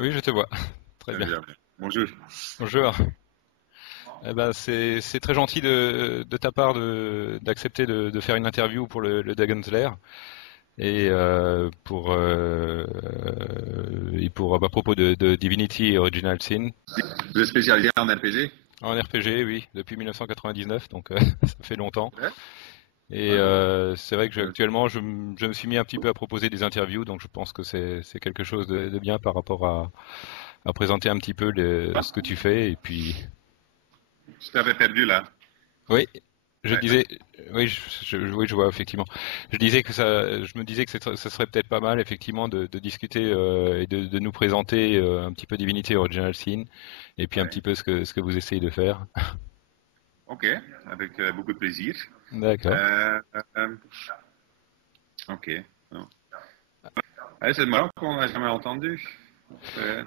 Oui, je te vois. Très Très bien. bien. Bonjour. Bonjour. Eh ben, c'est très gentil de ta part d'accepter de faire une interview pour le Dragon's Lair et pour à propos de Divinity Original Sin Vous êtes spécialisé en RPG? en RPG, oui, depuis 1999, donc ça fait longtemps. Ouais. Et Ouais. c'est vrai que Euh, actuellement, je me suis mis un petit peu à proposer des interviews, donc je pense que c'est quelque chose de bien par rapport à présenter un petit peu ce que tu fais et puis. Je t'avais perdu là. Oui, je Ouais. disais, oui, oui, je vois effectivement. Je disais que je me disais que ça serait peut-être pas mal effectivement de discuter et de nous présenter un petit peu Divinity Original Sin et puis un Ouais. petit peu ce que vous essayez de faire. Ok, avec beaucoup de plaisir. D'accord. Euh, euh, ok. Non. Ouais, c'est marrant qu'on n'a jamais entendu. C'est-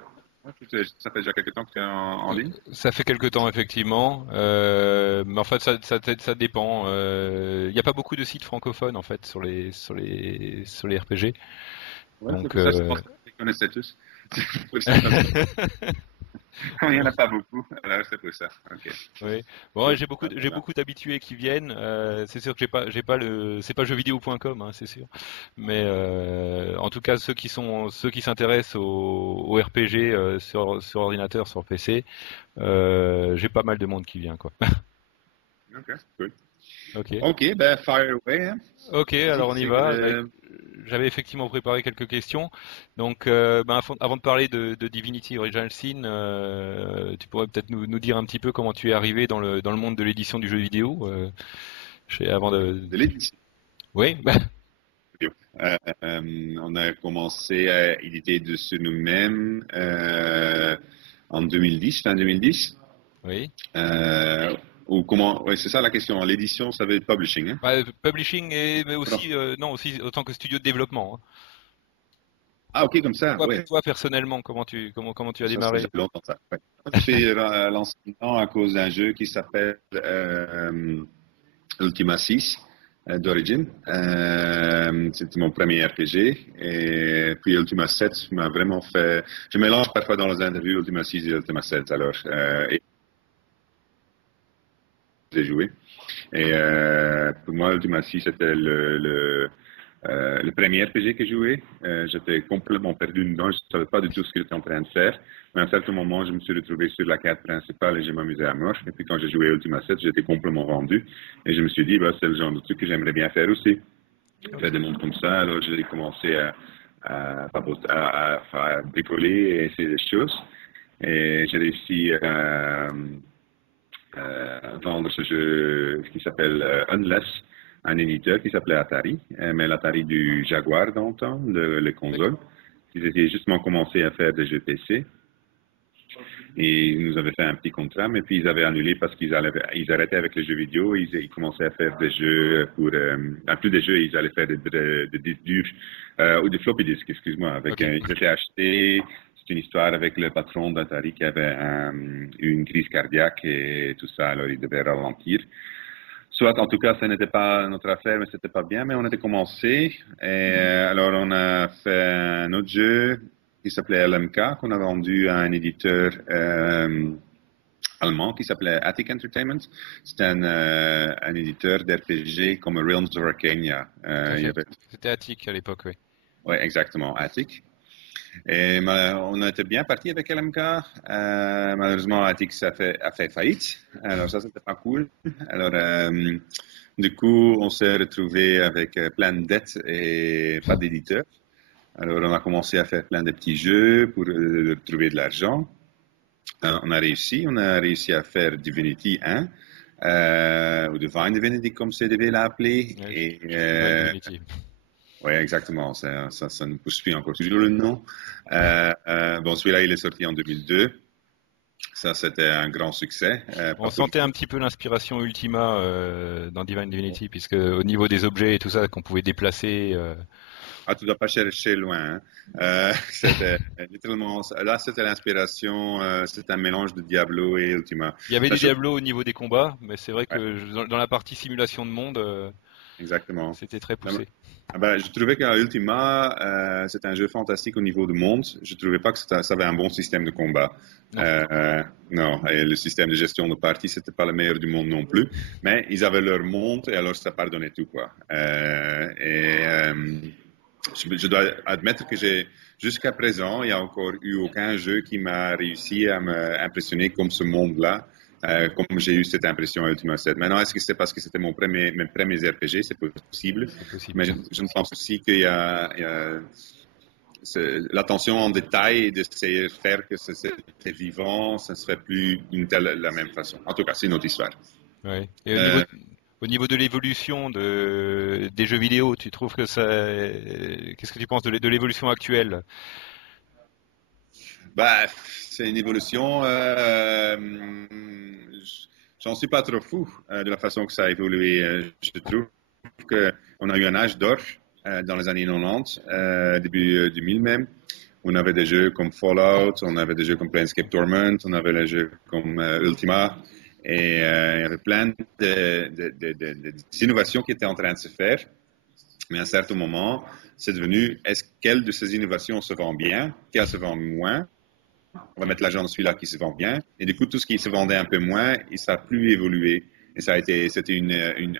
Ça fait déjà quelques temps que tu es en ligne. Ça fait quelque temps effectivement, mais en fait ça dépend. Il n'y a pas beaucoup de sites francophones en fait sur les RPG, Ouais, c'est donc. pour ça que je pensais que tu les connaissais tous. C'est pour ça, parce que il n'y en a pas beaucoup. Alors c'est pour ça. Ok. Oui. Bon, Cool. j'ai Voilà. beaucoup d'habitués qui viennent. C'est sûr que j'ai pas c'est pas jeuxvideo.com, hein, c'est sûr. Mais en tout cas, ceux qui s'intéressent au RPG sur ordinateur, sur PC, j'ai pas mal de monde qui vient, quoi. Ok, cool. Ok. Ok, ben fire away. Hein. Ok, Vas-y, alors on y va. J'avais effectivement préparé quelques questions. Donc, avant de parler de Divinity Original Sin, tu pourrais peut-être nous dire un petit peu comment tu es arrivé dans le monde de l'édition du jeu vidéo. Avant de. de l'édition. Oui, On a commencé à éditer dessus nous-mêmes en 2010, fin 2010. oui. Ou comment, ouais, c'est ça la question. L'édition, ça veut être publishing, hein? Publishing mais Pardon. aussi non aussi autant que studio de développement, hein. Ah, ok, comme ça, Toi, ouais. toi personnellement, comment tu as Ça fait démarré? déjà longtemps, ça. Ouais. J'ai fait l'enseignement à cause d'un jeu qui s'appelle Ultima 6 d'origine. C'était mon premier RPG. Et puis Ultima 7 m'a vraiment fait. Je mélange parfois dans les interviews Ultima 6 et Ultima 7. Alors, et j'ai joué. Et pour moi, Ultima 6, c'était le premier RPG que j'ai joué. J'étais complètement perdu dedans. Je ne savais pas du tout ce que j'étais en train de faire. Mais à un certain moment, je me suis retrouvé sur la carte principale et je m'amusais à mort. Et puis quand j'ai joué Ultima 7, j'étais complètement vendu. Et je me suis dit, bah, c'est le genre de truc que j'aimerais bien faire aussi. Faire Ok. des mondes comme ça. Alors j'ai commencé à bricoler et essayer des choses. Et j'ai réussi vendre ce jeu qui s'appelle Unless à un éditeur qui s'appelait Atari, mais l'Atari du Jaguar dans le temps, les consoles. D'accord. Ils étaient justement commencé à faire des jeux PC et ils nous avaient fait un petit contrat, mais puis ils avaient annulé parce ils arrêtaient avec les jeux vidéo, ils commençaient à faire des jeux plus des jeux, ils allaient faire des disques durs, ou des floppy disks, excuse-moi, Ok. ils étaient achetés. C'est une histoire avec le patron d'Atari qui avait eu une crise cardiaque et tout ça, alors il devait ralentir. Soit, en tout cas, ce n'était pas notre affaire, mais c'était pas bien, mais on était commencé. Et alors, on a fait un autre jeu qui s'appelait LMK, qu'on a vendu à un éditeur allemand qui s'appelait Attic Entertainment. C'était un éditeur d'RPG comme Realms of Arcania. Tout à Il y fait. avait, C'était Attic à l'époque, oui. ouais, exactement, Attic. Et on était bien parti avec LMK. Malheureusement, Attic a fait faillite. Alors ça, c'était pas cool. Alors, du coup, on s'est retrouvé avec plein de dettes et pas d'éditeur. Alors, on a commencé à faire plein de petits jeux pour trouver de l'argent. On a réussi à faire Divinity 1, ou Divine Divinity comme CDV l'a appelé. Ouais, Et Divine Divinity. ouais, exactement. Ça nous poursuit encore toujours le nom. Bon, celui-là, il est sorti en 2002. Ça, c'était un grand succès. On Pas pour sentait un tout. petit peu l'inspiration Ultima dans Divine Divinity, puisque au niveau des objets et tout ça qu'on pouvait déplacer. Ah, tu dois pas chercher loin. Hein. C'était littéralement, là, c'était l'inspiration. C'était un mélange de Diablo et Ultima. Il y avait La des chose, Diablos au niveau des combats, mais c'est vrai ouais, que dans la partie simulation de monde, exactement. C'était très poussé. Ah ben, je trouvais qu'Ultima, c'est un jeu fantastique au niveau du monde. Je trouvais pas que ça avait un bon système de combat. Non. Non, et le système de gestion de partie, c'était pas le meilleur du monde non plus. Mais ils avaient leur monde et alors ça pardonnait tout, quoi. Je dois admettre que jusqu'à présent, il n'y a encore eu aucun jeu qui m'a réussi à m'impressionner comme ce monde-là. Comme j'ai eu cette impression à Ultima 7. Maintenant, est-ce que c'est parce que c'était mes premiers RPG? C'est possible. C'est possible. Mais je pense aussi qu'il y a l'attention en détail et d'essayer de faire que c'était vivant, ça ne serait plus la même façon. En tout cas, c'est une autre histoire. Ouais. Et au niveau de l'évolution des jeux vidéo, tu trouves que ça, qu'est-ce que tu penses de l'évolution actuelle? Bah, c'est une évolution. J'en suis pas trop fou de la façon que ça a évolué. Je trouve qu'on a eu un âge d'or dans les années 90, début 2000 même. On avait des jeux comme Fallout, on avait des jeux comme Planescape Torment, on avait des jeux comme Ultima. Et il y avait plein d'innovations qui étaient en train de se faire. Mais à un certain moment, c'est devenu, quelle de ces innovations se vend bien, quelle se vend moins? On va mettre l'argent dans celui-là qui se vend bien. Et du coup, tout ce qui se vendait un peu moins, ça n'a plus évolué. Et c'était une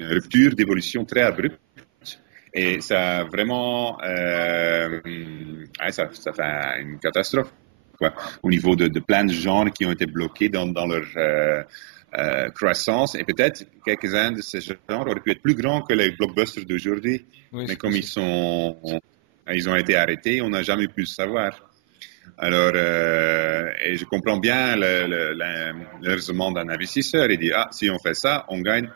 rupture d'évolution très abrupte. Et ça a vraiment, ça fait une catastrophe, quoi, au niveau de plein de genres qui ont été bloqués dans leur croissance. Et peut-être quelques-uns de ces genres auraient pu être plus grands que les blockbusters d'aujourd'hui. Oui, Mais comme ils ont été arrêtés, on n'a jamais pu le savoir. Alors, et je comprends bien le raisonnement d'un investisseur. Il dit, si on fait ça, on gagne,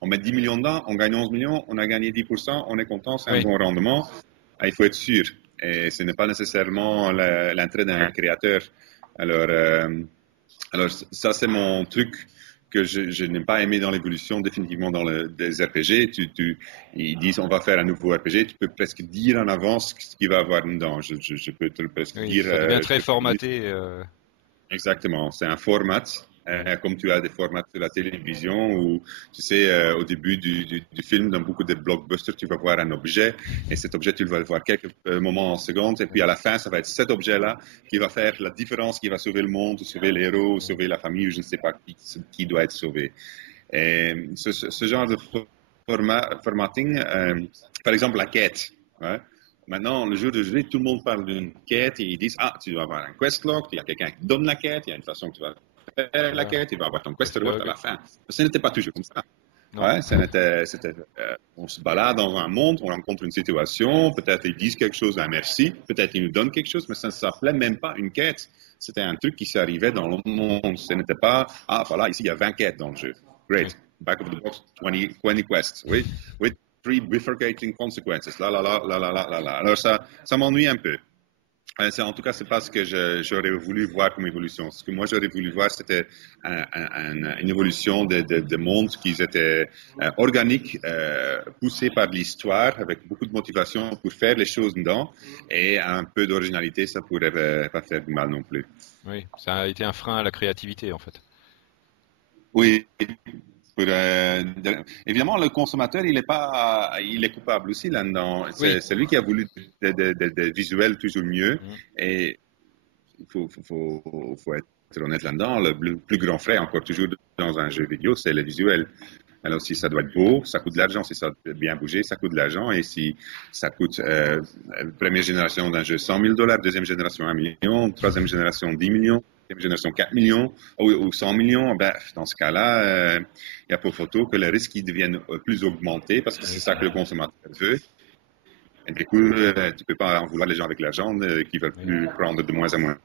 on met 10 millions dedans, on gagne 11 millions, on a gagné 10%, on est content, c'est un bon rendement. Il faut être sûr. Et ce n'est pas nécessairement l'intérêt d'un créateur. Alors ça, c'est mon truc que je n'ai pas aimé dans l'évolution, définitivement dans des RPG. Ils disent on va faire un nouveau RPG, tu peux presque dire en avance ce qu'il va avoir dedans. Je peux te le presque dire. Ça devient très formaté. Exactement, c'est un format. Comme tu as des formats de la télévision où, tu sais, au début du film, dans beaucoup de blockbusters, tu vas voir un objet et cet objet, tu vas le voir quelques moments en secondes et puis à la fin, ça va être cet objet-là qui va faire la différence, qui va sauver le monde, ou sauver les héros, ou sauver la famille, ou je ne sais pas qui doit être sauvé. Et ce genre de formatting, par exemple, la quête. Ouais. Maintenant, le jeu d'aujourd'hui, tout le monde parle d'une quête et ils disent, tu dois avoir un quest log, il y a quelqu'un qui donne la quête, il y a une façon que tu vas faire la quête, il va avoir ton quest reward à la fin. Mais ce n'était pas toujours comme ça. Ouais, on se balade dans un monde, on rencontre une situation, peut-être ils disent quelque chose, un merci, peut-être ils nous donnent quelque chose, mais ça ne s'appelait même pas une quête. C'était un truc qui s'arrivait dans le monde. Ce n'était pas, voilà, ici il y a 20 quêtes dans le jeu. Great. Back of the box, 20 quests. Oui. With 3 bifurcating consequences. Alors ça m'ennuie un peu. En tout cas, c'est pas ce que j'aurais voulu voir comme évolution. Ce que moi j'aurais voulu voir, c'était une évolution de mondes qui étaient organiques, poussés par l'histoire, avec beaucoup de motivation pour faire les choses dedans, et un peu d'originalité, ça pourrait pas faire du mal non plus. Oui, ça a été un frein à la créativité en fait. Oui. Évidemment, le consommateur, il est coupable aussi là-dedans. C'est lui qui a voulu des visuels toujours mieux. Et il faut être honnête là-dedans. Le plus grand frais, encore toujours dans un jeu vidéo, c'est le visuel. Alors, si ça doit être beau, ça coûte de l'argent. Si ça doit bien bouger, ça coûte de l'argent. Et si ça coûte, première génération d'un jeu, $100,000, deuxième génération, 1 million, troisième génération, 10 millions, quatrième génération, 4 millions ou 100 millions, dans ce cas-là, il y a pour photo que le risque devienne plus augmenté parce que c'est ça que le consommateur veut. Et du coup, tu peux pas en vouloir les gens avec l'argent qui veulent plus prendre de moins en moins.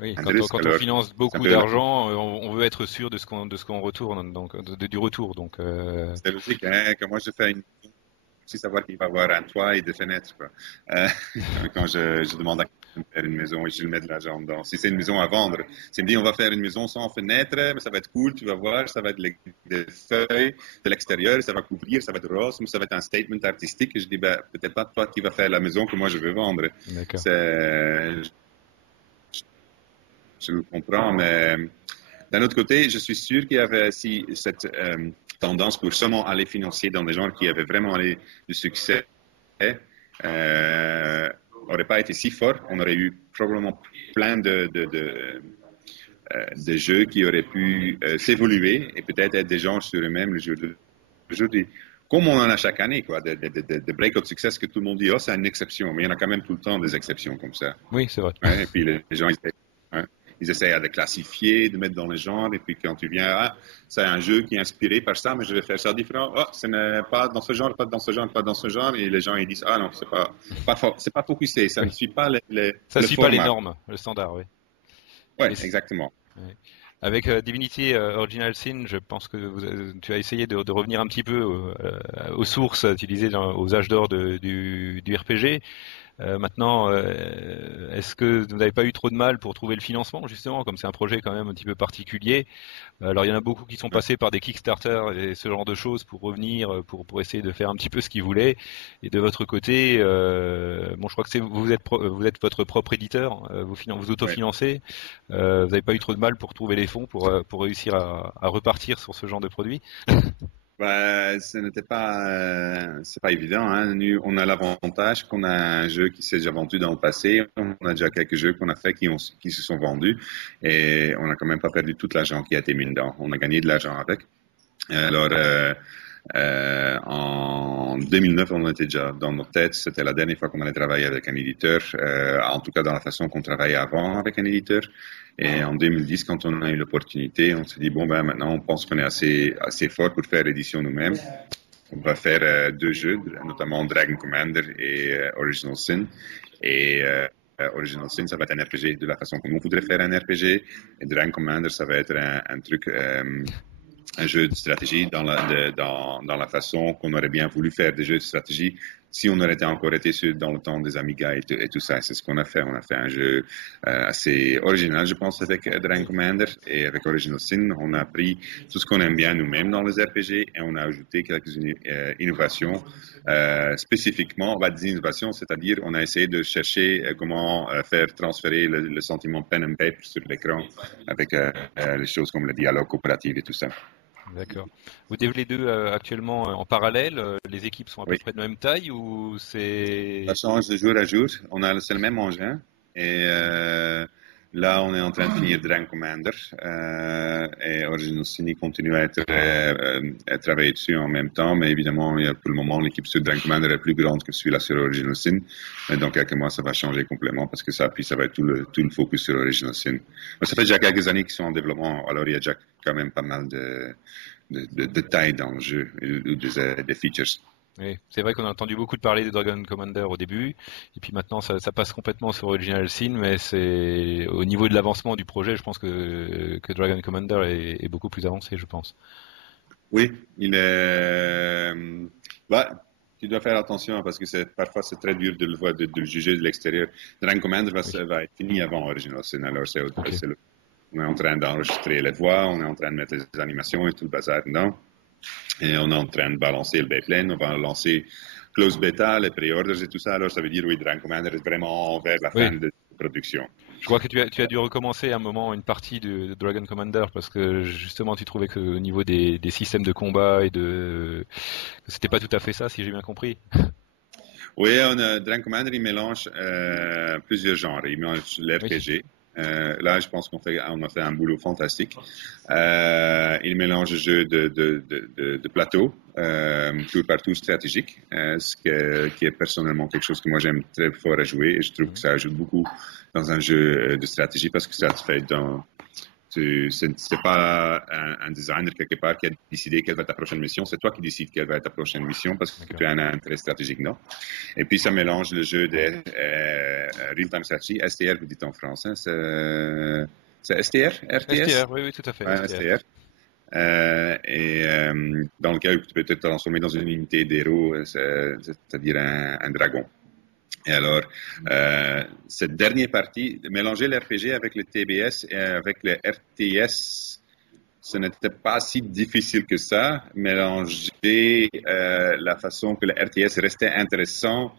Oui, quand on finance beaucoup d'argent, on veut être sûr de ce qu'on retourne, donc du retour. Donc c'est logique, hein, que moi je fais une aussi savoir qu'il va avoir un toit et des fenêtres. Quoi. Quand je demande à quelqu'un de faire une maison et je lui mets de l'argent dedans. Si c'est une maison à vendre, s'il me dit on va faire une maison sans fenêtre, mais ça va être cool, tu vas voir, ça va être des feuilles de l'extérieur, ça va couvrir, ça va être rose, mais ça va être un statement artistique. Et je dis peut-être pas toi qui va faire la maison que moi je veux vendre. Je le comprends, mais d'un autre côté, je suis sûr qu'il y avait cette tendance pour seulement aller financer dans des genres qui avaient vraiment du succès n'aurait pas été si fort. On aurait eu probablement plein de jeux qui auraient pu s'évoluer et peut-être être des genres sur eux-mêmes le jour d'aujourd'hui. Comme on en a chaque année, quoi, des breakout success que tout le monde dit, oh, c'est une exception, mais il y en a quand même tout le temps des exceptions comme ça. Oui, c'est vrai. Ouais, et puis les gens, ils essayent de classifier, de mettre dans le genre, et puis quand tu viens, ah, c'est un jeu qui est inspiré par ça, mais je vais faire ça différent. Oh, ce n'est pas dans ce genre, pas dans ce genre, pas dans ce genre, et les gens ils disent, ah non, c'est pas focusé, ça ne suit pas Ça le suit pas les format. normes, le standard, oui. Ouais, Et exactement. ouais. Avec Divinity Original Sin, je pense que tu as essayé de revenir un petit peu aux sources utilisées aux âges d'or du RPG. Maintenant, est-ce que vous n'avez pas eu trop de mal pour trouver le financement, justement, comme c'est un projet quand même un petit peu particulier? Alors il y en a beaucoup qui sont passés par des Kickstarter et ce genre de choses pour revenir, pour essayer de faire un petit peu ce qu'ils voulaient. Et de votre côté, bon, je crois que vous êtes votre propre éditeur, vous Ouais. autofinancez. Vous n'avez pas eu trop de mal pour trouver les fonds pour réussir à repartir sur ce genre de produit? Bah, ce n'était pas, c'est pas évident, hein. Nous, on a l'avantage qu'on a un jeu qui s'est déjà vendu dans le passé. On a déjà quelques jeux qu'on a fait qui se sont vendus et on n'a quand même pas perdu tout l'argent qui a été mis dedans. On a gagné de l'argent avec. Alors, en 2009, on était déjà dans nos têtes. C'était la dernière fois qu'on allait travailler avec un éditeur, en tout cas dans la façon qu'on travaillait avant avec un éditeur. Et en 2010, quand on a eu l'opportunité, on s'est dit, bon, ben maintenant, on pense qu'on est assez fort pour faire l'édition nous-mêmes. On va faire deux jeux, notamment Dragon Commander et Original Sin. Et Original Sin, ça va être un RPG de la façon qu'on voudrait faire un RPG. Et Dragon Commander, ça va être un truc... un jeu de stratégie dans la façon qu'on aurait bien voulu faire des jeux de stratégie si on aurait encore été dans le temps des Amiga et tout ça. C'est ce qu'on a fait. On a fait un jeu assez original, je pense, avec Dragon Commander et avec Original Sin. On a pris tout ce qu'on aime bien nous-mêmes dans les RPG et on a ajouté quelques innovations. Spécifiquement, des innovations, c'est-à-dire on a essayé de chercher comment faire transférer le sentiment pen and paper sur l'écran avec les choses comme le dialogue coopératif et tout ça. D'accord. Vous développez les deux actuellement en parallèle. Les équipes sont à peu Oui, près de même taille ou ça c'est... change de jour à jour. C'est le même engin. Et là, on est en train de finir Dragon Commander. Et Original Sin continue à travailler dessus en même temps. Mais évidemment, pour le moment, l'équipe sur Dragon Commander est plus grande que celui-là sur Original Sin. Et dans quelques mois, ça va changer complètement parce que ça va être tout le focus sur Original Sin. Mais ça fait déjà quelques années qu'ils sont en développement. Alors, il y a déjà quand même pas mal de taille dans le jeu, des features. Oui, c'est vrai qu'on a entendu beaucoup de parler de Dragon Commander au début, et puis maintenant ça passe complètement sur Original Sin, mais c'est au niveau de l'avancement du projet, je pense que Dragon Commander est beaucoup plus avancé, je pense. Oui, il est. Bah, tu dois faire attention parce que parfois c'est très dur de le voir, de le juger de l'extérieur. Dragon Commander Oui, va être fini avant Original Sin. Alors ok. on est en train d'enregistrer les voix, on est en train de mettre les animations et tout le bazar dedans. Et on est en train de balancer le Beyblade, on va lancer close beta, les pre-orders et tout ça. Alors ça veut dire oui, Dragon Commander est vraiment vers la fin Oui, de production. je crois que tu as dû recommencer à un moment une partie de Dragon Commander parce que justement tu trouvais qu'au niveau des systèmes de combat que c'était pas tout à fait ça, si j'ai bien compris. Oui, Dragon Commander, il mélange plusieurs genres. Il mélange Oui, l'RPG. Là, je pense on a fait un boulot fantastique. Il mélange le jeu de plateau, tour par tour stratégique, qui est personnellement quelque chose que moi j'aime très fort à jouer. Et je trouve que mhm. ça ajoute beaucoup dans un jeu de stratégie parce que ça te fait c'est pas un designer quelque part qui a décidé quelle va être ta prochaine mission, c'est toi qui décides quelle va être ta prochaine mission parce que D'accord. tu as un intérêt stratégique, non? Et puis ça mélange le jeu de real-time strategy, STR, vous dites en français, c'est STR, RTS? STR, oui, oui, tout à fait, Ouais, STR. STR. Dans le cas où tu peux te transformer dans une unité d'héros, c'est-à-dire un dragon. Et alors, cette dernière partie, mélanger l'RPG avec le TBS et avec le RTS, ce n'était pas si difficile que ça. Mélanger la façon que le RTS restait intéressant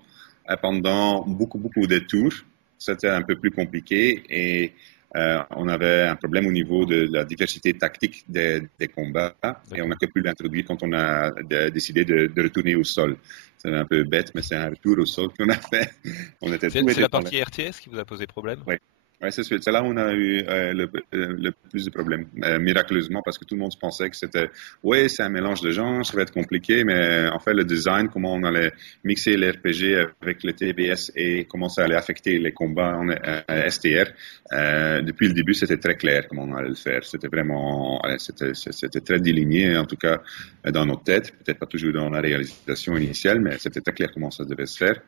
pendant beaucoup de tours, c'était un peu plus compliqué. Et on avait un problème au niveau de la diversité tactique des combats et on n'a que pu l'introduire quand on a décidé de retourner au sol. C'est un peu bête, mais c'est un retour au sol qu'on a fait. On était C'est la partie RTS qui vous a posé problème? Oui. Ouais, c'est là où on a eu le plus de problèmes, miraculeusement, parce que tout le monde pensait que c'était, ouais, c'est un mélange de genres, ça va être compliqué, mais en fait, le design, comment on allait mixer l'RPG avec le TBS et comment ça allait affecter les combats en STR, depuis le début, c'était très clair comment on allait le faire. C'était vraiment, c'était très déligné, en tout cas, dans notre tête, peut-être pas toujours dans la réalisation initiale, mais c'était très clair comment ça devait se faire.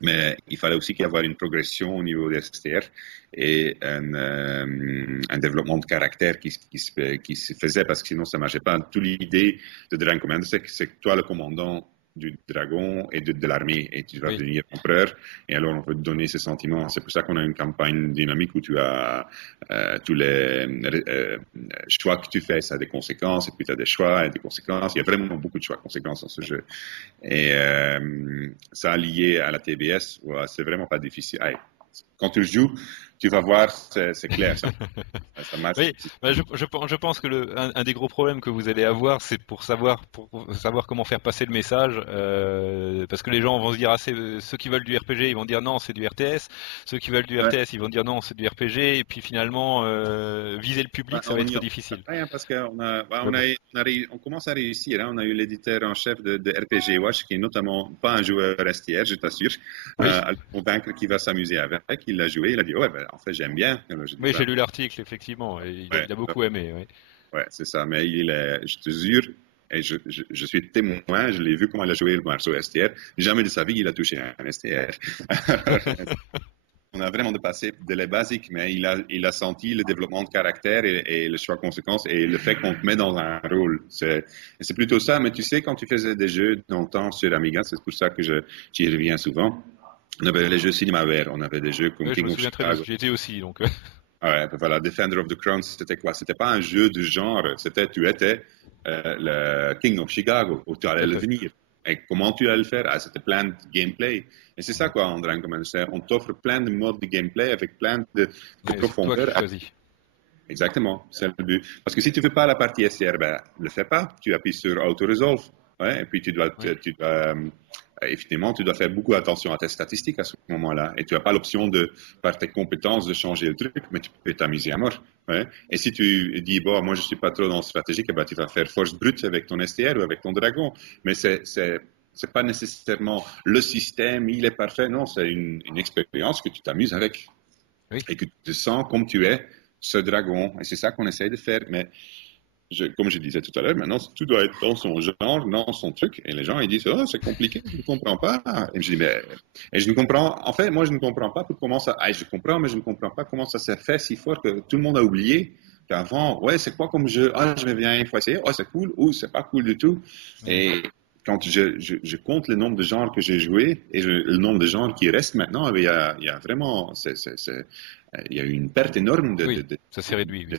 Mais il fallait aussi qu'il y ait une progression au niveau des STR et un développement de caractère qui se faisait parce que sinon ça ne marchait pas. Toute l'idée de Dragon Commander, c'est que toi, le commandant du dragon et de l'armée et tu vas devenir empereur et alors on peut te donner ces sentiments. C'est pour ça qu'on a une campagne dynamique où tu as tous les choix que tu fais, ça a des conséquences et puis tu as des choix et des conséquences. Il y a vraiment beaucoup de choix et conséquences dans ce jeu. Et ça lié à la TBS, ouais, c'est vraiment pas difficile. Allez, quand tu le joues, tu vas voir, c'est clair. Ça marche. Oui, je pense que un des gros problèmes que vous allez avoir, c'est pour savoir comment faire passer le message, parce que les gens vont se dire, ceux qui veulent du RPG, ils vont dire non, c'est du RTS. Ceux qui veulent du RTS, ils vont dire non, c'est du RPG. Et puis finalement, viser le public, ça va être difficile. Parce on commence à réussir. Hein. On a eu l'éditeur en chef de RPG Watch, qui est notamment pas un joueur STR, je t'assure, à le convaincre qu'il va s'amuser avec. Il l'a joué, il a dit ouais, ben, en fait j'aime bien. Oui, j'ai lu l'article effectivement, et il a beaucoup aimé. Oui. Ouais, c'est ça. Mais je te jure, et je suis témoin, je l'ai vu comment il a joué le morceau STR. Jamais de sa vie il a touché un STR. On a vraiment dépassé de les basiques, mais il a senti le développement de caractère et le choix conséquence et le fait qu'on te met dans un rôle. C'est plutôt ça. Mais tu sais, quand tu faisais des jeux dans le temps sur Amiga, c'est pour ça que j'y reviens souvent. On avait les jeux CinemaWare, on avait des jeux comme King of Chicago. J'y étais aussi, donc. Ouais, voilà, Defender of the Crown, c'était quoi? C'était pas un jeu de genre, tu étais le King of Chicago, où tu allais le venir. Et comment tu allais le faire? Ah, c'était plein de gameplay. Et c'est ça, quoi, en Dragon Commander. On t'offre plein de modes de gameplay avec plein de profondeur. Exactement, c'est le but. Parce que si tu ne fais pas la partie SCR, ben, le fais pas. Tu appuies sur Auto-Resolve. Ouais, et puis effectivement, tu dois faire beaucoup attention à tes statistiques à ce moment-là. Et tu n'as pas l'option par tes compétences, de changer le truc, mais tu peux t'amuser à mort. Ouais. Et si tu dis, bon, moi je suis pas trop dans le stratégique, eh ben, tu vas faire force brute avec ton STR ou avec ton dragon. Mais c'est pas nécessairement le système, il est parfait. Non, c'est une expérience que tu t'amuses avec. Oui. Et que tu te sens comme tu es, ce dragon. Et c'est ça qu'on essaye de faire. Mais comme je disais tout à l'heure, maintenant, tout doit être dans son genre, dans son truc. Et les gens, ils disent, oh, c'est compliqué, je ne comprends pas. Et je dis, et je ne comprends, en fait, moi, je ne comprends pas comment ça, je comprends, mais je ne comprends pas comment ça s'est fait si fort que tout le monde a oublié qu'avant, ouais, c'est quoi comme jeu? Ah, je vais bien une fois essayer. Oh, c'est cool. Ou c'est pas cool du tout. Et quand je compte le nombre de genres que j'ai joué et le nombre de genres qui restent maintenant, il y a vraiment, il y a eu une perte énorme ça s'est réduit, oui.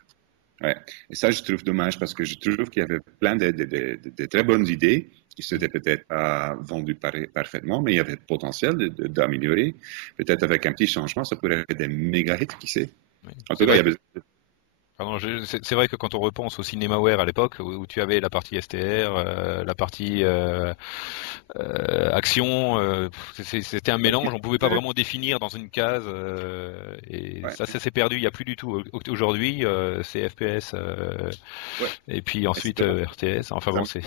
Ouais. Et ça, je trouve dommage parce que je trouve qu'il y avait plein de très bonnes idées qui s'étaient peut-être pas vendues parfaitement, mais il y avait le potentiel d'améliorer. Peut-être avec un petit changement, ça pourrait être des méga hits, qui sait. Oui. En tout cas, il y avait... C'est vrai que quand on repense au CinemaWare à l'époque, où tu avais la partie STR, la partie action, c'était un mélange, on pouvait pas vraiment définir dans une case, et ça s'est perdu, il n'y a plus du tout. Aujourd'hui, c'est FPS, et puis ensuite RTS, enfin bon, c'est...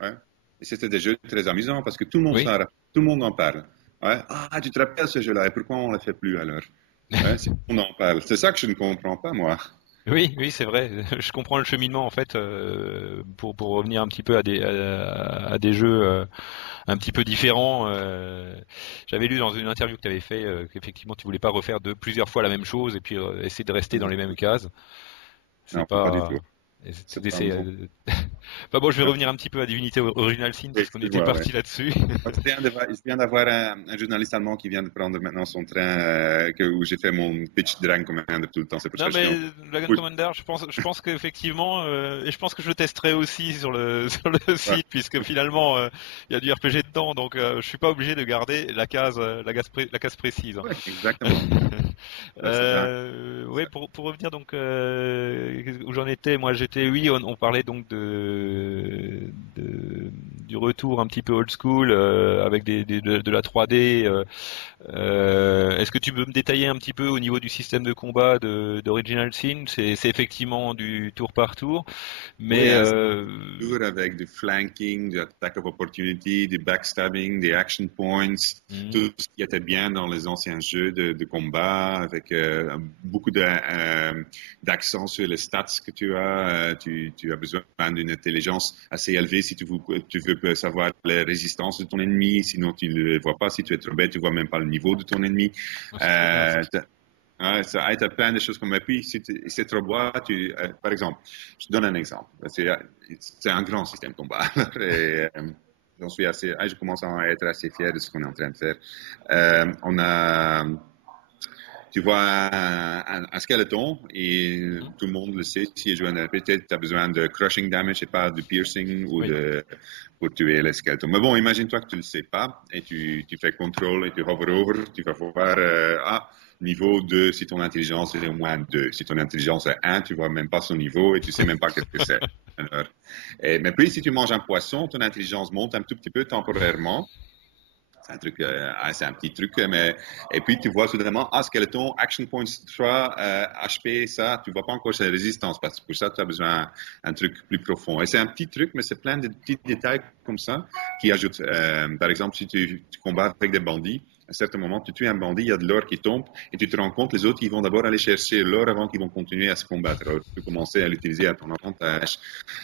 Ouais. Et c'était des jeux très amusants, parce que tout le monde en parle. Ouais. Ah, tu te rappelles ce jeu-là, et pourquoi on ne le fait plus alors? Ouais, on en parle. C'est ça que je ne comprends pas, moi. Oui, c'est vrai. Je comprends le cheminement en fait. Pour revenir un petit peu à des jeux un petit peu différents. J'avais lu dans une interview que tu avais fait qu'effectivement tu voulais pas refaire plusieurs fois la même chose et puis essayer de rester dans les mêmes cases. Non, pas du tout. Enfin bon, je vais revenir un petit peu à Divinity Original Sin parce qu'on était parti là-dessus. Je viens d'avoir un journaliste allemand qui vient de prendre maintenant son train où j'ai fait mon pitch Dragon Commander tout le temps. C'est pour ça mais Dragon Commander, je pense qu'effectivement, et je pense que je le testerai aussi sur le site puisque finalement il y a du RPG dedans, donc je suis pas obligé de garder la case précise. Ouais, exactement. C'est ça. Ouais, pour revenir donc où j'en étais, moi j'étais, oui, on parlait donc du retour un petit peu old school avec de la 3D. Est-ce que tu peux me détailler un petit peu au niveau du système de combat d'Original Sin? C'est effectivement du tour par tour, Oui, mais hein, toujours avec du flanking, du attack of opportunity, du backstabbing, des action points, mhm, tout ce qui était bien dans les anciens jeux de combat, avec beaucoup d'accent sur les stats que tu as. Tu as besoin d'une intelligence assez élevée si tu veux savoir les résistances de ton ennemi, sinon tu ne le vois pas. Si tu es trop bête, tu vois même pas le niveau de ton ennemi. c'est très bien ça. Ouais, ça aide à plein de choses comme ça. Et puis, si c'est trop bois, par exemple, je te donne un exemple. C'est un grand système de combat. Et, je commence à être assez fier de ce qu'on est en train de faire. On a, tu vois un skeleton et Mhm, tout le monde le sait. Si tu joues un RPG, tu as besoin de crushing damage et pas de piercing oui. pour tuer le skeleton. Mais bon, imagine-toi que tu le sais pas et tu fais contrôle et tu hover over. Tu vas voir, niveau 2 si ton intelligence est au moins 2. Si ton intelligence est 1, tu vois même pas son niveau et tu sais même pas qu'est-ce que c'est. Alors, mais puis, si tu manges un poisson, ton intelligence monte un tout petit peu temporairement. C'est un truc, c'est un petit truc, mais, et puis tu vois soudainement, skeleton, action points 3, HP, ça, tu vois pas encore sa résistance, parce que pour ça, tu as besoin d'un truc plus profond. Et c'est un petit truc, mais c'est plein de petits détails comme ça qui ajoutent. Par exemple, si tu combats avec des bandits, à un certain moment, tu tues un bandit, il y a de l'or qui tombe, et tu te rends compte, les autres, ils vont d'abord aller chercher l'or avant qu'ils vont continuer à se combattre. Alors, tu peux commencer à l'utiliser à ton avantage.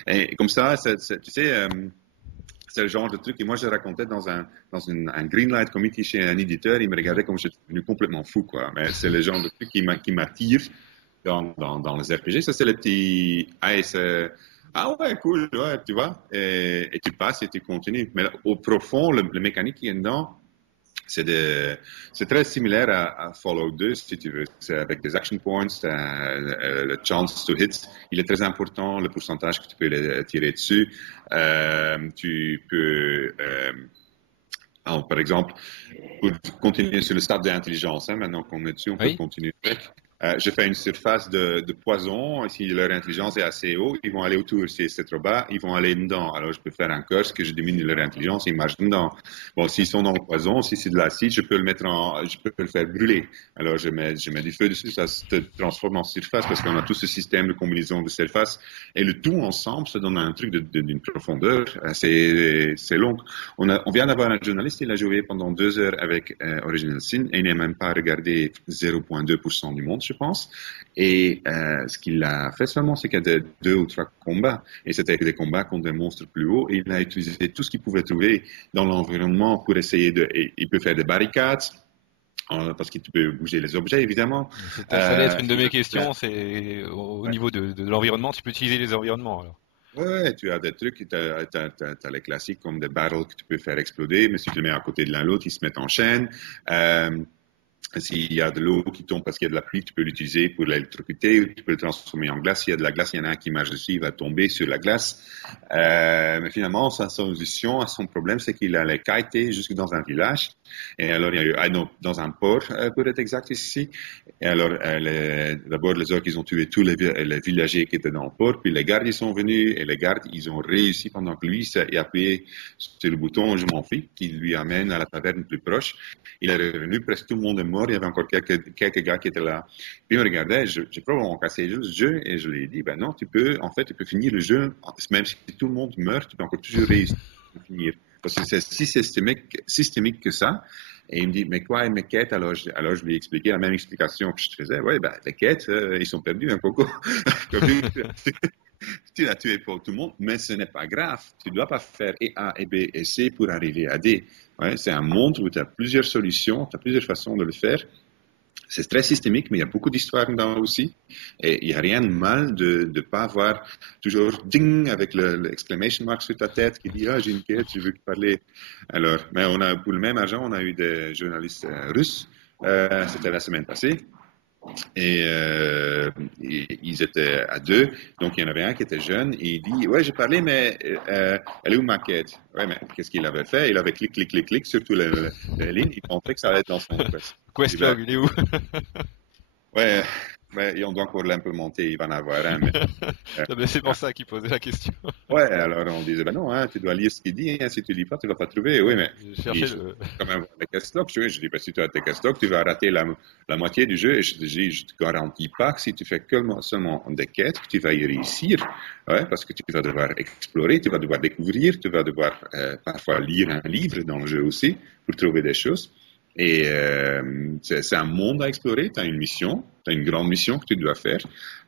Et comme ça, tu sais, c'est le genre de truc. Et moi, je racontais un Greenlight Committee chez un éditeur. Il me Mhm. regardait comme j'étais devenu complètement fou, quoi. Mais c'est le genre de truc qui m'attire dans les RPG. Ça, c'est le petit, ah ouais, cool, ouais, tu vois. Et tu passes et tu continues. Mais au profond, le mécanique qui est dedans, c'est c'est très similaire à Fallout 2, si tu veux. C'est avec des action points, le chance to hit, il est très important, le pourcentage que tu peux tirer dessus. Tu peux, par exemple, pour continuer sur le stade de l'intelligence, hein, maintenant qu'on est dessus, on peut Oui. continuer avec. Je fais une surface de poison. Si leur intelligence est assez haut, ils vont aller autour. Si c'est trop bas, ils vont aller dedans. Alors, je peux faire un curse que je diminue leur intelligence et ils marchent dedans. Bon, s'ils sont dans le poison, si c'est de l'acide, je peux je peux le faire brûler. Alors, je mets du feu dessus, ça se transforme en surface parce qu'on a tout ce système de combinaison de surface. Et le tout ensemble, ça donne un truc d'une profondeur. C'est long. On vient d'avoir un journaliste, il a joué pendant 2 heures avec Original Sin et il n'a même pas regardé 0,2% du monde, je pense. Et ce qu'il a fait seulement, c'est qu'il y a 2 ou 3 combats. Et c'était des combats contre des monstres plus hauts. Et il a utilisé tout ce qu'il pouvait trouver dans l'environnement pour essayer de... Et il peut faire des barricades, parce qu'il peut bouger les objets, évidemment. Ça allait être une de Il mes a questions, c'est au ouais. niveau de l'environnement, tu peux utiliser les environnements alors. Ouais, tu as des trucs, t'as les classiques comme des barrels que tu peux faire exploder, mais si tu les mets à côté de l'un l'autre, ils se mettent en chaîne. S'il y a de l'eau qui tombe parce qu'il y a de la pluie, tu peux l'utiliser pour l'électrocuter, ou tu peux le transformer en glace. S'il y a de la glace, il y en a un qui marche dessus, il va tomber sur la glace. Mais finalement, sa solution à son problème, c'est qu'il allait kiter jusque dans un village. Et alors, il y a eu, non, dans un port, pour être exact ici. Et alors, d'abord, les orques, ils ont tué tous les villagers qui étaient dans le port, puis les gardes, ils sont venus, et les gardes, ils ont réussi pendant que lui, il a appuyé sur le bouton «Je m'en fiche», qui lui amène à la taverne plus proche. Il est revenu, presque tout le monde est mort, il y avait encore quelques gars qui étaient là. Puis il me regardait, j'ai probablement cassé juste le jeu, et je lui ai dit, ben non, tu peux finir le jeu, même si tout le monde meurt, tu peux encore toujours réussir à finir. Parce que c'est si systémique que ça. Et il me dit, mais quoi, mes quêtes? Alors je lui ai expliqué la même explication que je te faisais. Oui, ben, les quêtes, ils sont perdus, un coco. Tu l'as tué pour tout le monde, mais ce n'est pas grave. Tu ne dois pas faire et A, et B, et C pour arriver à D. Ouais, c'est un monde où tu as plusieurs solutions, tu as plusieurs façons de le faire. C'est très systémique, mais il y a beaucoup d'histoires dedans aussi. Et il n'y a rien de mal de ne pas avoir toujours ding avec l'exclamation mark sur ta tête qui dit, j'ai une quête, je veux parler. Alors, mais pour le même argent, on a eu des journalistes russes. C'était la semaine passée. Et ils étaient à 2. Donc, il y en avait un qui était jeune. Et il dit, ouais, j'ai parlé, mais elle est où ma quête? Ouais, mais qu'est-ce qu'il avait fait? Il avait clic sur toutes les lignes. Il pensait que ça allait être dans son quest. Questlog, il est où? Ouais, ouais, et on doit encore l'implémenter, il va en avoir un, mais Non, mais c'est pour ça qu'il posait la question. ouais, alors on disait, ben non, hein, tu dois lire ce qu'il dit, hein, si tu lis pas, tu vas pas trouver. Oui, mais J'ai il dit, cherché je dois le. quand même avoir les casse locks. Je dis, ben si tu as tes casse locks, tu vas rater la moitié du jeu. Et je te dis, je te garantis pas que si tu fais seulement des quêtes, que tu vas y réussir. Ouais, parce que tu vas devoir explorer, tu vas devoir découvrir, tu vas devoir parfois lire un livre dans le jeu aussi pour trouver des choses. Et c'est un monde à explorer, tu as une mission, tu as une grande mission que tu dois faire.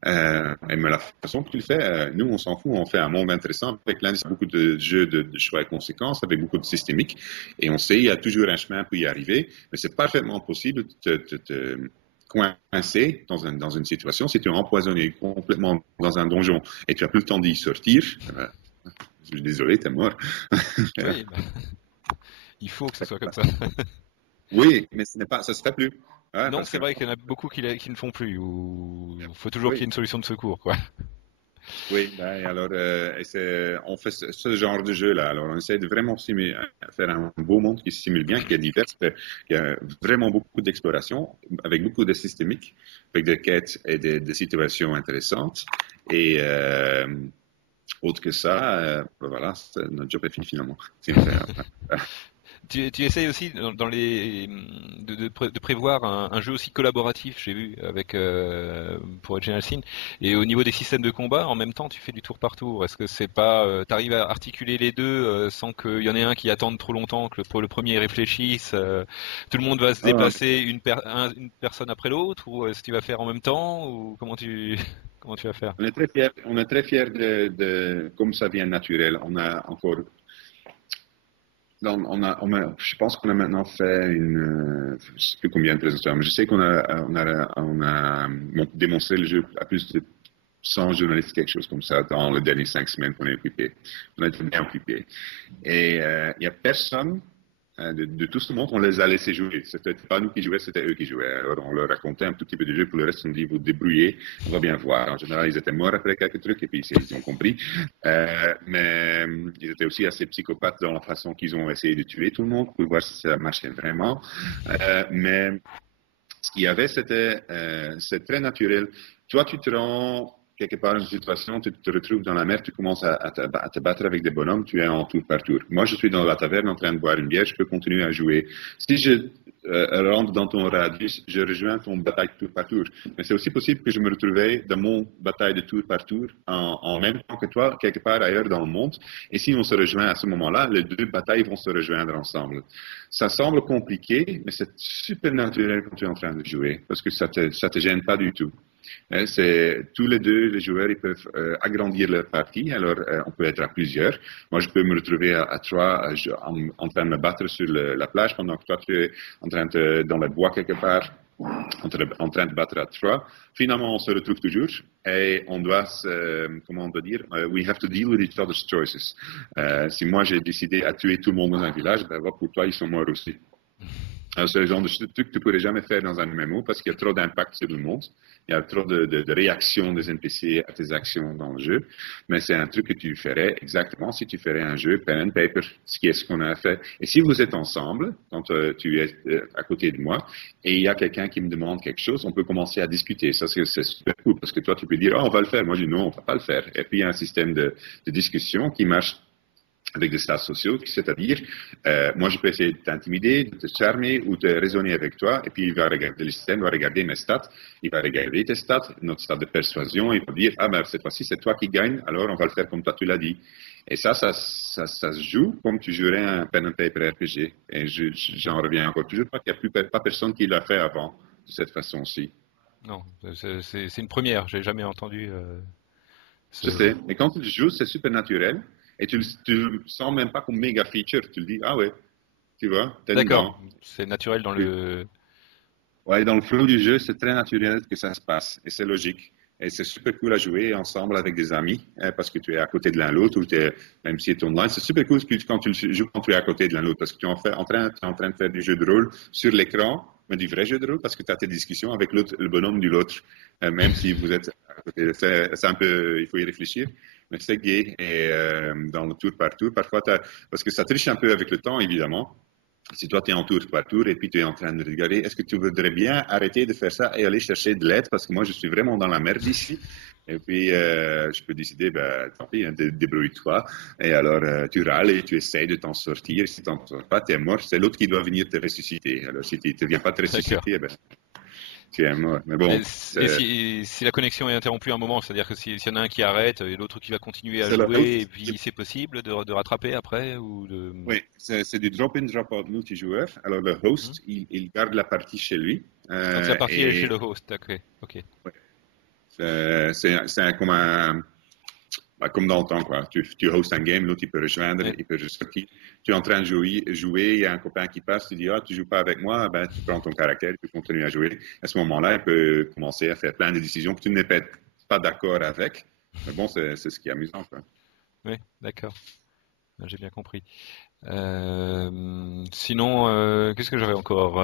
Mais la façon que tu le fais, nous on s'en fout, on fait un monde intéressant avec beaucoup de jeux de choix et conséquences, avec beaucoup de systémiques, et on sait il y a toujours un chemin pour y arriver, mais c'est parfaitement possible de te coincer dans une situation. Si tu es empoisonné complètement dans un donjon et tu n'as plus le temps d'y sortir, je suis désolé, t'es mort. Oui, bah, il faut que ce soit comme ça. Oui, mais ce n'est pas, ça se fait plus. Ouais, Non, parce que c'est vrai qu'il y en a beaucoup qui ne font plus, ou il faut toujours qu'il y ait oui, une solution de secours, quoi. oui, ben, alors on fait ce genre de jeu-là. Alors on essaie de vraiment faire un beau monde qui simule bien, qui est divers, qui a vraiment beaucoup d'exploration, avec beaucoup de systémiques, avec des quêtes et des situations intéressantes. Et autre que ça, voilà, notre job est fini finalement. Tu essayes aussi dans les de prévoir un jeu aussi collaboratif, j'ai vu avec pour Original Sin. Et au niveau des systèmes de combat, en même temps, tu fais du tour par tour. Est-ce que c'est pas, t'arrives à articuler les deux sans qu'il y en ait un qui attende trop longtemps, que le premier réfléchisse, tout le monde va se Ah, déplacer une personne après l'autre, ou est-ce que tu vas faire en même temps, ou comment tu comment tu vas faire? on est très fiers comme ça vient naturel. On a encore non, je pense qu'on a maintenant fait je sais plus combien de présentations, mais je sais on a démontré le jeu à plus de 100 journalistes, quelque chose comme ça, dans les dernières 5 semaines qu'on est occupé. On a été bien occupés. Et il n'y a personne de tout ce monde, on les a laissés jouer. C'était pas nous qui jouions, c'était eux qui jouaient. Alors on leur racontait un tout petit peu de jeu, pour le reste on dit vous débrouillez, on va bien voir. En général ils étaient morts après quelques trucs et puis ils ont compris. Mais ils étaient aussi assez psychopathes dans la façon qu'ils ont essayé de tuer tout le monde pour voir si ça marchait vraiment. Mais ce qu'il y avait, c'est très naturel. Toi, tu te rends quelque part dans une situation, tu te retrouves dans la mer, tu commences à te battre avec des bonhommes, tu es en tour par tour. Moi, je suis dans la taverne en train de boire une bière, je peux continuer à jouer. Si je rentre dans ton radius, je rejoins ton bataille de tour par tour. Mais c'est aussi possible que je me retrouve dans mon bataille de tour par tour en même temps que toi, quelque part ailleurs dans le monde. Et si on se rejoint à ce moment-là, les deux batailles vont se rejoindre ensemble. Ça semble compliqué, mais c'est super naturel quand tu es en train de jouer, parce que ça te gêne pas du tout. Tous les deux, les joueurs, ils peuvent agrandir leur partie. Alors, on peut être à plusieurs. Moi, je peux me retrouver à trois en train de me battre sur la plage pendant que toi, tu es dans le bois quelque part, en train de battre à trois. Finalement, on se retrouve toujours et on doit, comment on doit dire, we have to deal with each other's choices. Si moi, j'ai décidé à tuer tout le monde dans un village, ben, pour toi, ils sont morts aussi. C'est le genre de truc que tu ne pourrais jamais faire dans un MMO parce qu'il y a trop d'impact sur le monde. Il y a trop de réactions des NPC à tes actions dans le jeu. Mais c'est un truc que tu ferais exactement si tu ferais un jeu pen and paper, ce qui est ce qu'on a fait. Et si vous êtes ensemble, quand tu es à côté de moi, et il y a quelqu'un qui me demande quelque chose, on peut commencer à discuter. Ça, c'est super cool parce que toi, tu peux dire, oh, on va le faire. Moi, je dis non, on va pas le faire. Et puis, il y a un système de discussion qui marche avec des stats sociaux, c'est-à-dire, moi je peux essayer de t'intimider, de te charmer ou de raisonner avec toi, et puis il va regarder le système, va regarder mes stats, il va regarder tes stats, notre stat de persuasion, il va dire, ah ben cette fois-ci c'est toi qui gagne, alors on va le faire comme toi tu l'as dit. Et ça se joue comme tu jouerais un pen and paper RPG. Et j'en reviens encore toujours pas qu'il n'y a pas personne qui l'a fait avant, de cette façon-ci. Non, c'est une première. J'ai jamais entendu Je ce. sais, mais quand tu le joues, c'est super naturel, et tu le sens même pas comme méga feature, tu le dis, ah ouais, tu vois, t'es D'accord, dedans. c'est naturel dans le. Ouais, dans le flow du jeu, c'est très naturel que ça se passe et c'est logique. Et c'est super cool à jouer ensemble avec des amis parce que tu es à côté de l'un l'autre ou même si tu es online. C'est super cool quand tu joues quand tu es à côté de l'un l'autre parce que tu es en train de faire du jeu de rôle sur l'écran, mais du vrai jeu de rôle parce que tu as tes discussions avec le bonhomme de l'autre. Même si vous êtes à côté. C'est un peu, il faut y réfléchir, mais c'est gay. Et dans le tour par tour, parfois, parce que ça triche un peu avec le temps, évidemment. Si toi, tu es en tour par tour et puis tu es en train de regarder, est-ce que tu voudrais bien arrêter de faire ça et aller chercher de l'aide parce que moi, je suis vraiment dans la merde ici. Et puis, je peux décider, ben, tant pis, hein, débrouille-toi. Et alors, tu râles et tu essayes de t'en sortir. Si tu t'en sors pas, tu es mort. C'est l'autre qui doit venir te ressusciter. Alors, si tu ne viens pas te D'accord. ressusciter, ben, tu es mort. Mais bon, Et si la connexion est interrompue à un moment, c'est-à-dire que s'il y en a un qui arrête et l'autre qui va continuer à c'est la jouer, et puis c'est possible de rattraper après ou de... oui, c'est du drop-in, drop-out multijoueur. Alors, le Mhm. host, il garde la partie chez lui. Donc la partie est chez Et le host, d'accord. Ok. ouais, c'est comme un, bah, comme dans le temps, quoi. Tu hostes un game, l'autre il peut rejoindre, Ouais, il peut sortir. Tu es en train de jouer, il y a un copain qui passe, tu dis, ah, tu joues pas avec moi, ben, tu prends ton caractère, tu continues à jouer. À ce moment-là, il peut commencer à faire plein de décisions que tu n'es peut-être pas d'accord avec. Mais bon, c'est ce qui est amusant, quoi. ouais, d'accord. J'ai bien compris. Sinon, qu'est-ce que j'avais encore?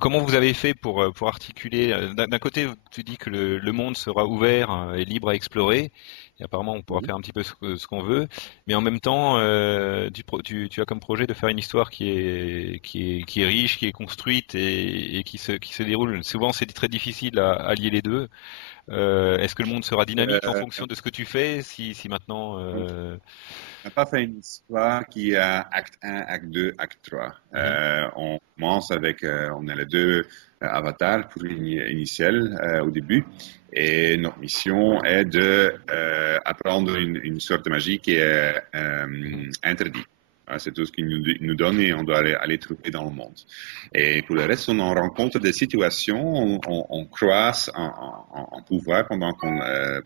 Comment vous avez fait pour articuler? D'un côté, tu dis que le monde sera ouvert et libre à explorer, et apparemment on pourra Mhm. faire un petit peu ce qu'on veut, mais en même temps, tu as comme projet de faire une histoire qui est riche, qui est construite et qui se déroule. Souvent, c'est très difficile à lier les deux. Est-ce que le monde sera dynamique en Euh, fonction de ce que tu fais? Si maintenant, On n'a pas fait une histoire qui a acte 1, acte 2, acte 3. mhm, On commence avec, on a les deux avatars pour l'initial au début. Et notre mission est de apprendre une sorte de magie qui est mhm, interdite. C'est tout ce qu'il nous donne et on doit aller trouver dans le monde. Et pour le reste, on en rencontre des situations, on croise en pouvoir pendant qu'on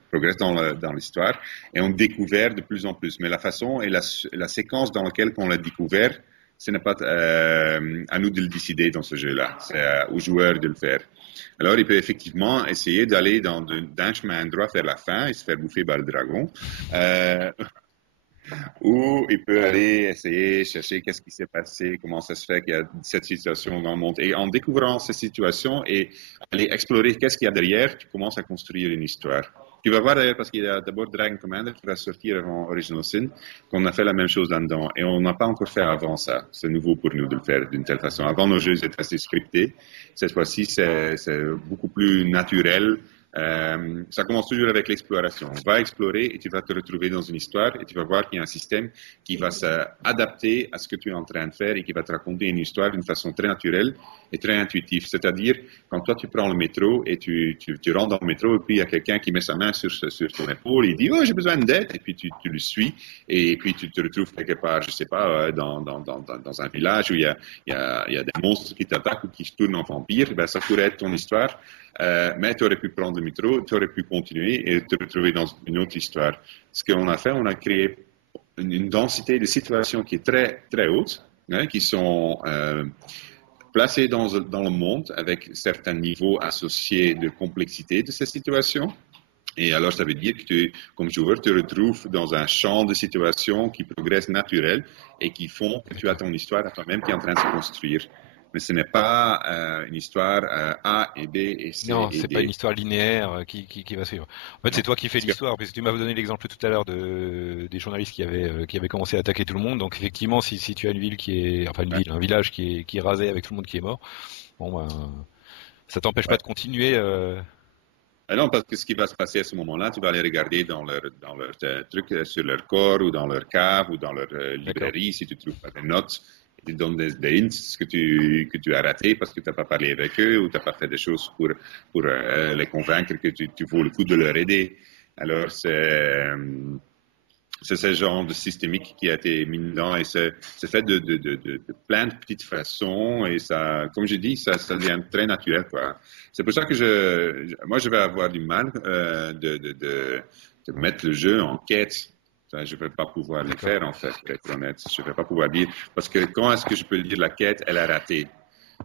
progresse dans l'histoire et on découvre de plus en plus. Mais la façon et la séquence dans laquelle on l'a découvert, ce n'est pas à nous de le décider dans ce jeu-là, c'est aux joueurs de le faire. Alors, il peut effectivement essayer d'aller d'un chemin droit vers la fin et se faire bouffer par le dragon. Euh, ou il peut aller essayer, chercher qu'est-ce qui s'est passé, comment ça se fait qu'il y a cette situation dans le monde. Et en découvrant ces situations et aller explorer qu'est-ce qu'il y a derrière, tu commences à construire une histoire. Tu vas voir d'ailleurs, parce qu'il y a d'abord Dragon Commander qui va sortir avant Original Sin, qu'on a fait la même chose là-dedans. Et on n'a pas encore fait avant ça. C'est nouveau pour nous de le faire d'une telle façon. Avant, nos jeux étaient assez scriptés. Cette fois-ci, c'est beaucoup plus naturel. Ça commence toujours avec l'exploration. On va explorer et tu vas te retrouver dans une histoire et tu vas voir qu'il y a un système qui va s'adapter à ce que tu es en train de faire et qui va te raconter une histoire d'une façon très naturelle et très intuitive. C'est-à-dire, quand toi tu prends le métro et tu rentres dans le métro et puis il y a quelqu'un qui met sa main sur ton épaule, il dit oh j'ai besoin d'aide et puis tu le suis et puis tu te retrouves quelque part, je sais pas, dans un village où il y a des monstres qui t'attaquent ou qui se tournent en vampire, ben ça pourrait être ton histoire. Mais tu aurais pu prendre le métro, tu aurais pu continuer et te retrouver dans une autre histoire. Ce qu'on a fait, on a créé une densité de situations qui est très, très haute, hein, qui sont placées dans le monde avec certains niveaux associés de complexité de ces situations. Et alors, ça veut dire que tu, comme joueur, te retrouves dans un champ de situations qui progressent naturel et qui font que tu as d'accord. ton histoire à toi-même qui est en train de se construire. Mais ce n'est pas une histoire A et B et C Non, et c'est pas une D. histoire linéaire qui va suivre. En fait, c'est Non. toi qui fais Parce que, l'histoire, parce que tu m'avais donné l'exemple tout à l'heure des journalistes qui avaient commencé à attaquer tout le monde. Donc effectivement, si tu as une ville enfin une ouais, ville, un village qui est rasé avec tout le monde qui est mort, bon ben, ça t'empêche pas ouais. de continuer. Ah non, parce que ce qui va se passer à ce moment-là, tu vas aller regarder dans leur truc sur leur corps ou dans leur cave ou dans leur D'accord. librairie si tu trouves pas des notes. Ils te donnent des hints que tu as raté parce que tu n'as pas parlé avec eux ou tu n'as pas fait des choses pour les convaincre que tu vaut le coup de leur aider. Alors, c'est ce genre de systémique qui a été mis dedans et c'est fait de plein de petites façons et ça, comme je dis, ça devient très naturel, quoi. C'est pour ça que moi, je vais avoir du mal de mettre le jeu en quête. Ça, je ne vais pas pouvoir le D'accord. faire, en fait, pour être honnête. Je ne vais pas pouvoir dire, parce que quand est-ce que je peux dire la quête, elle a raté?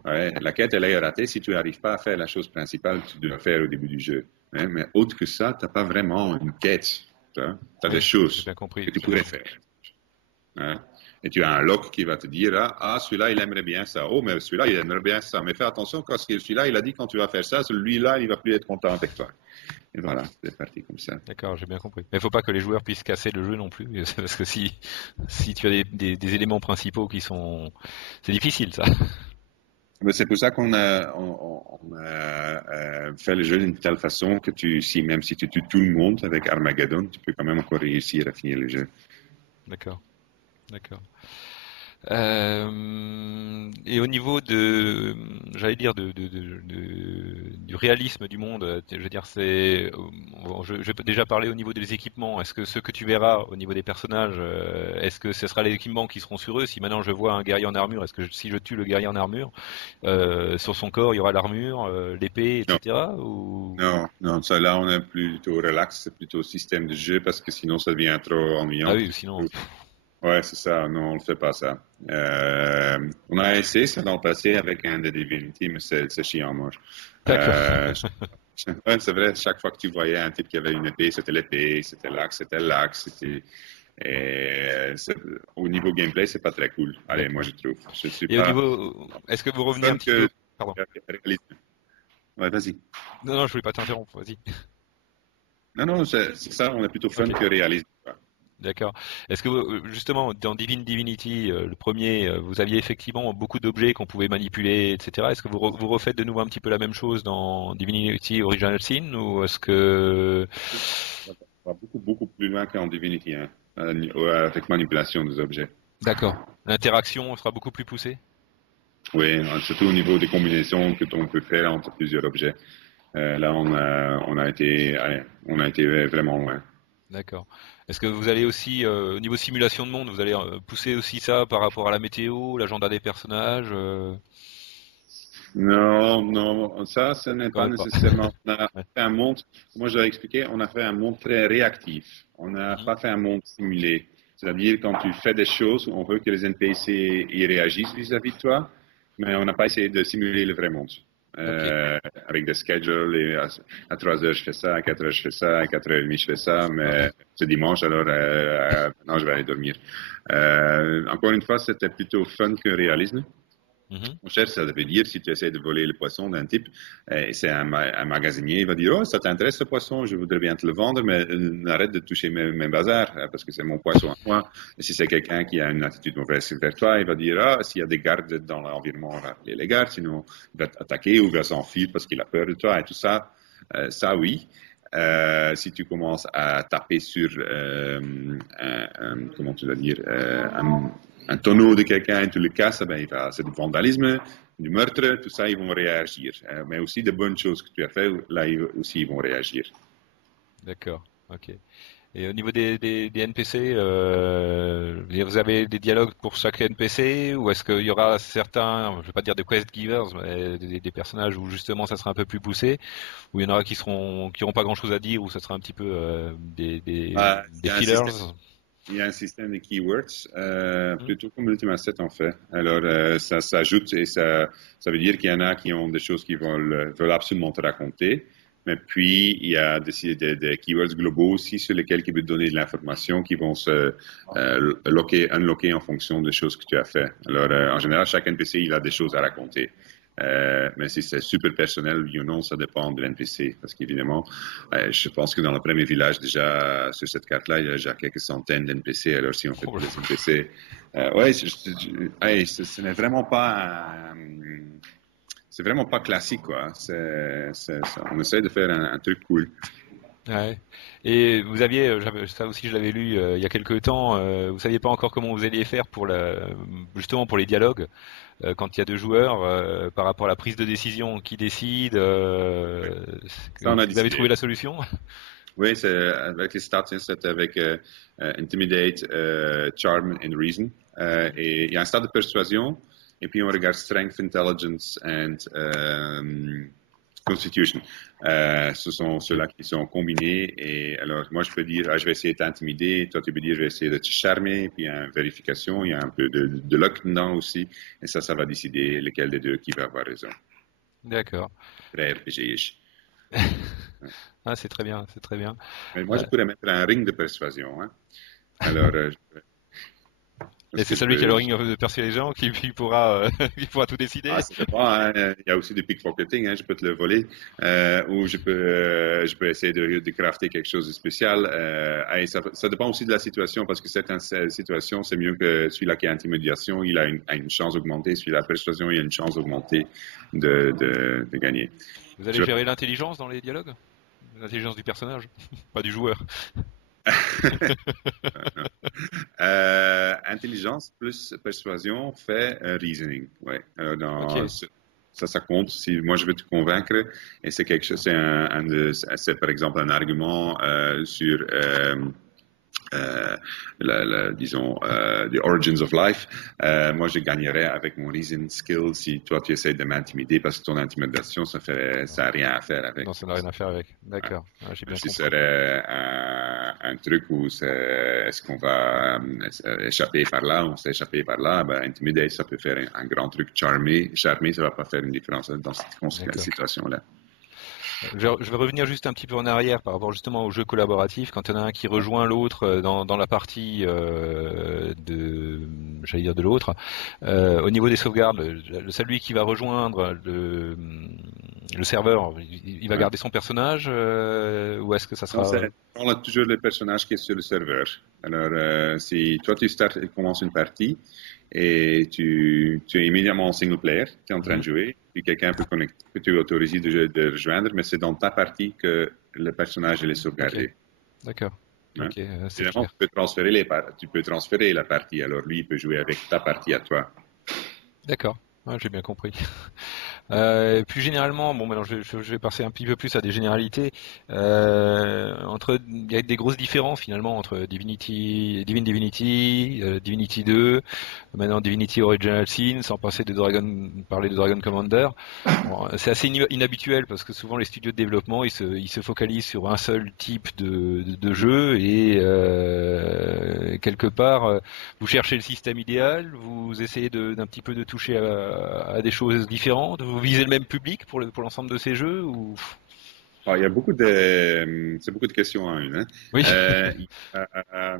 Ouais, la quête, elle est ratée si tu n'arrives pas à faire la chose principale que tu dois faire au début du jeu. Hein, mais autre que ça, tu n'as pas vraiment une quête. Tu as des Oui, j'ai choses bien compris. que tu pourrais faire. Hein. Et tu as un lock qui va te dire, celui-là, il aimerait bien ça. Oh, mais celui-là, il aimerait bien ça. Mais fais attention, parce que celui-là, il a dit quand tu vas faire ça, celui-là, il va plus être content avec toi. Et voilà, c'est parti comme ça. D'accord, j'ai bien compris. Mais il faut pas que les joueurs puissent casser le jeu non plus, parce que si tu as des éléments principaux qui sont, c'est difficile ça. Mais c'est pour ça qu'on a, fait le jeu d'une telle façon que même si tu tues tout le monde avec Armageddon, tu peux quand même encore réussir à finir le jeu. D'accord, d'accord. Et au niveau j'allais dire du réalisme du monde, je veux dire, je vais déjà parler au niveau des équipements. Est-ce que ce que tu verras au niveau des personnages, est-ce que ce sera les équipements qui seront sur eux? Si maintenant je vois un guerrier en armure, est-ce que si je tue le guerrier en armure, sur son corps il y aura l'armure, l'épée, Non, etc. Ou... non, ça là on est plutôt relax, c'est plutôt système de jeu parce que sinon ça devient trop Ah ennuyant. oui, sinon. Ouais, c'est ça, non, on ne fait pas ça. On a essayé ça dans le passé avec un de Divinity, mais c'est chiant, moi. D'accord. Ouais, c'est vrai, chaque fois que tu voyais un type qui avait une épée, c'était l'épée, c'était l'axe, au niveau gameplay, c'est pas très cool. Allez, moi D'accord. je trouve. Je suis Et au pas niveau, est-ce que vous revenez un fun petit peu? que Pardon. réalisme. Ouais, vas-y. Non, non, je voulais pas t'interrompre. Vas-y. Non, c'est ça, on est plutôt fun Ok. que réalisme, quoi. D'accord. Est-ce que justement dans Divinity, le premier, vous aviez effectivement beaucoup d'objets qu'on pouvait manipuler, etc. Est-ce que vous refaites de nouveau un petit peu la même chose dans Divinity Original Sin ou est-ce que On va beaucoup plus loin qu'en Divinity, hein, avec manipulation des objets. d'accord, l'interaction sera beaucoup plus poussée? Oui, surtout au niveau des combinaisons que l'on peut faire entre plusieurs objets. Là, on a été vraiment loin. D'accord. Est-ce que vous allez aussi au niveau simulation de monde, vous allez pousser aussi ça par rapport à la météo, l'agenda des personnages? Non, ça, ce n'est Quand pas même pas. nécessairement. On a Ouais. fait un monde, moi je dois expliquer, on a fait un monde très réactif. On n'a Mhm. pas fait un monde simulé. C'est-à-dire, quand tu fais des choses, on veut que les NPC y réagissent vis-à-vis de toi, mais on n'a pas essayé de simuler le vrai monde. Ok. Avec des schedules, et à 3 heures je fais ça, à 4 heures je fais ça, à 4h30 je fais ça, mais Ok. c'est dimanche, alors maintenant je vais aller dormir. Encore une fois, c'était plutôt fun que réalisme. Mhm. Mon cher, ça veut dire, si tu essaies de voler le poisson d'un type, c'est un magasinier, il va dire, oh, ça t'intéresse ce poisson, je voudrais bien te le vendre, mais arrête de toucher mes bazars, parce que c'est mon poisson à moi. Et si c'est quelqu'un qui a une attitude mauvaise vers toi, il va dire, s'il y a des gardes dans l'environnement, on va appeler les gardes, sinon il va t'attaquer ou il va s'enfuir parce qu'il a peur de toi et tout ça. Ça, oui. Si tu commences à taper sur, comment tu vas dire, un tonneau de quelqu'un et tu le casses, ben, c'est du vandalisme, du meurtre, tout ça, ils vont réagir. Mais aussi de bonnes choses que tu as fait, là aussi, ils vont réagir. D'accord. Ok. Et au niveau des NPC, vous avez des dialogues pour chaque NPC ou est-ce qu'il y aura certains, je vais pas dire des quest givers, mais des personnages où justement ça sera un peu plus poussé, où il y en aura qui auront pas grand-chose à dire, où ça sera un petit peu Il des y a un fillers. système, il y a un système de keywords, Hmm. plutôt comme Ultima 7 en fait. Alors, ça s'ajoute et ça veut dire qu'il y en a qui ont des choses qui veulent absolument te raconter. Mais puis, il y a des keywords globaux aussi sur lesquels ils veulent donner de l'information qui vont se unlocker en fonction des choses que tu as fait. Alors, en général, chaque NPC, il a des choses à raconter. Mais si c'est super personnel, oui ou non, ça dépend de l'NPC. Parce qu'évidemment, je pense que dans le premier village, déjà, sur cette carte-là, il y a déjà quelques centaines d'NPC. Alors, si on fait Oh tous là. les NPC, ouais, ce n'est vraiment pas, c'est vraiment pas classique, quoi. On essaie de faire un truc cool. Ouais. Et vous aviez, ça aussi je l'avais lu il y a quelques temps, vous saviez pas encore comment vous alliez faire justement pour les dialogues. Quand il y a deux joueurs par rapport à la prise de décision, qui décide, Ça, on a vous avez trouvé décidé. la solution? Oui, c'est avec les stats, hein, c'est avec Intimidate, Charm and Reason. Et il y a un stade de persuasion, et puis on regarde Strength, Intelligence and Constitution. Ce sont ceux-là qui sont combinés. Et alors, moi, je peux dire, je vais essayer de t'intimider. Toi, tu peux dire, je vais essayer de te charmer. Puis, il y a une vérification. Il y a un peu de luck dedans aussi. Et ça va décider lequel des deux qui va avoir raison. D'accord. Très RPG-ish. Ah, c'est très bien, c'est très bien. Mais moi, je Euh, pourrais mettre un ring de persuasion. Hein. Alors, Et Parce c'est que je celui qui a le peux, ring de persuasion qui pourra, qui pourra tout décider. ça dépend, hein. Il y a aussi du pickpocketing, hein. Je peux te le voler, ou je peux essayer de crafter quelque chose de spécial. Et ça dépend aussi de la situation, parce que certaines situations, c'est mieux que celui-là qui a intimidation, il a une chance augmentée, celui-là à persuasion, il a une chance augmentée de gagner. Vous allez Je gérer l'intelligence dans les dialogues? L'intelligence du personnage, pas du joueur. Intelligence plus persuasion fait reasoning. Ouais. Ok, Ça compte. Si moi je veux te convaincre, et c'est quelque chose, c'est par exemple un argument sur disons, The Origins of Life. Moi, je gagnerais avec mon reason skill si toi, tu essaies de m'intimider parce que ton intimidation, ça a rien à faire avec. non, ça n'a rien à faire avec. Ouais. D'accord, j'ai bien Si ce compris. serait un truc où est-ce qu'on va échapper par là, on s'est échappé par là, ben, intimider, ça peut faire un grand truc. Charmer, ça va pas faire une différence dans cette situation-là. Je vais revenir juste un petit peu en arrière par rapport justement au jeu collaboratif. Quand il y en a un qui rejoint l'autre dans la partie j'allais dire de l'autre, au niveau des sauvegardes, celui qui va rejoindre le serveur, il va Ouais. garder son personnage ou est-ce que ça Non, sera... on a toujours le personnage qui est sur le serveur. Alors, si toi tu commences une partie et tu es immédiatement en single player, tu es en train de jouer, puis quelqu'un peut te autoriser de rejoindre, mais c'est dans ta partie que le personnage il est Ok, sauvegardé. d'accord. Hein? Ok, c'est Évidemment, clair. tu peux transférer la partie, alors lui il peut jouer avec ta partie à toi. D'accord. Ouais, j'ai bien compris. Plus généralement, bon, maintenant je vais passer un petit peu plus à des généralités. Il y a des grosses différences finalement entre Divine Divinity, Divinity 2, maintenant Divinity Original Sin, sans parler de Dragon Commander. Bon, c'est assez inhabituel parce que souvent les studios de développement ils se focalisent sur un seul type de jeu et quelque part vous cherchez le système idéal, vous essayez d'un petit peu de toucher à des choses différentes, vous visez le même public pour l'ensemble de ces jeux ou... Alors, c'est beaucoup de questions en une. Hein? Oui, Il y a,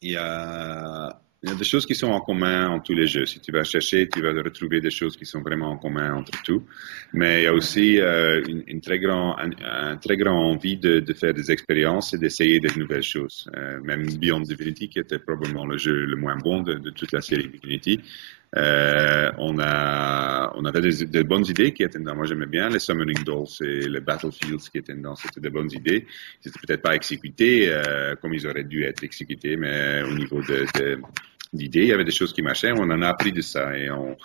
il y a, il y a des choses qui sont en commun en tous les jeux. Si tu vas chercher, tu vas retrouver des choses qui sont vraiment en commun entre tout. Mais il y a aussi une un très grand envie de faire des expériences et d'essayer de nouvelles choses. Même Beyond Divinity, qui était probablement le jeu le moins bon de toute la série Divinity, on avait des bonnes idées qui étaient dedans. Moi, j'aimais bien les Summoning Dolls et les Battlefields qui étaient dedans. C'était des bonnes idées. C'était peut-être pas exécuté comme ils auraient dû être exécutés, mais au niveau d'idées, il y avait des choses qui marchaient. On en a appris de ça et on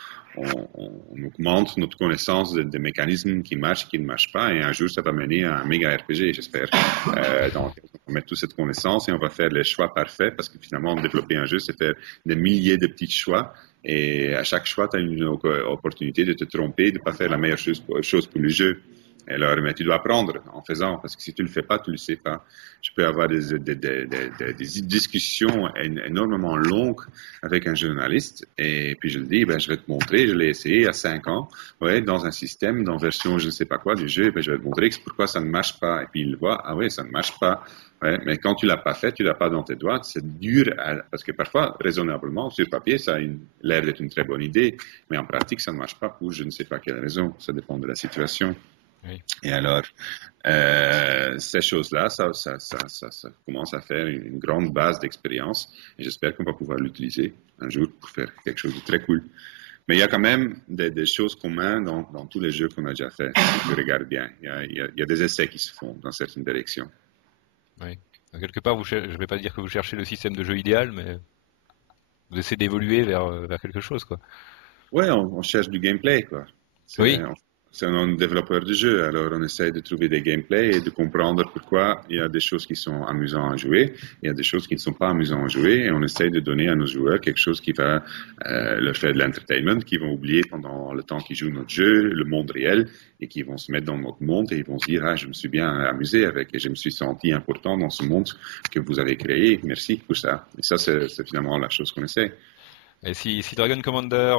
augmente notre connaissance des mécanismes qui marchent et qui ne marchent pas. Et un jour, ça va mener à un méga RPG, j'espère. Donc, on va mettre toute cette connaissance et on va faire les choix parfaits parce que finalement, développer un jeu, c'est faire des milliers de petits choix. Et à chaque choix, tu as une opportunité de te tromper, de ne pas faire la meilleure chose pour le jeu. Alors, mais tu dois apprendre en faisant, parce que si tu le fais pas, tu le sais pas. Je peux avoir des discussions énormément longues avec un journaliste, et puis je le dis, ben, je vais te montrer, je l'ai essayé à 5 ans, ouais, dans un système, dans version je ne sais pas quoi du jeu, et ben, je vais te montrer pourquoi ça ne marche pas. Et puis il voit, ah ouais, ça ne marche pas. Ouais, mais quand tu l'as pas fait, tu l'as pas dans tes doigts, c'est dur, parce que parfois, raisonnablement, sur papier, ça a l'air d'être une très bonne idée, mais en pratique, ça ne marche pas pour je ne sais pas quelle raison, ça dépend de la situation. oui. Et alors, ces choses-là, ça commence à faire une grande base d'expérience. Et j'espère qu'on va pouvoir l'utiliser un jour pour faire quelque chose de très cool. Mais il y a quand même des choses communes dans tous les jeux qu'on a déjà fait. Si tu regardes bien, il y a des essais qui se font dans certaines directions. Oui. Donc, quelque part, je ne vais pas dire que vous cherchez le système de jeu idéal, mais vous essayez d'évoluer vers quelque chose, quoi. Ouais, on cherche du gameplay, quoi. Oui, C'est un développeur de jeu, alors on essaie de trouver des gameplays et de comprendre pourquoi il y a des choses qui sont amusantes à jouer, il y a des choses qui ne sont pas amusantes à jouer, et on essaie de donner à nos joueurs quelque chose qui va leur faire de l'entertainment, qu'ils vont oublier pendant le temps qu'ils jouent notre jeu, le monde réel, et qu'ils vont se mettre dans notre monde et ils vont se dire, ah, je me suis bien amusé avec, et je me suis senti important dans ce monde que vous avez créé, merci pour ça. Et ça, c'est finalement la chose qu'on essaie. Et si Dragon Commander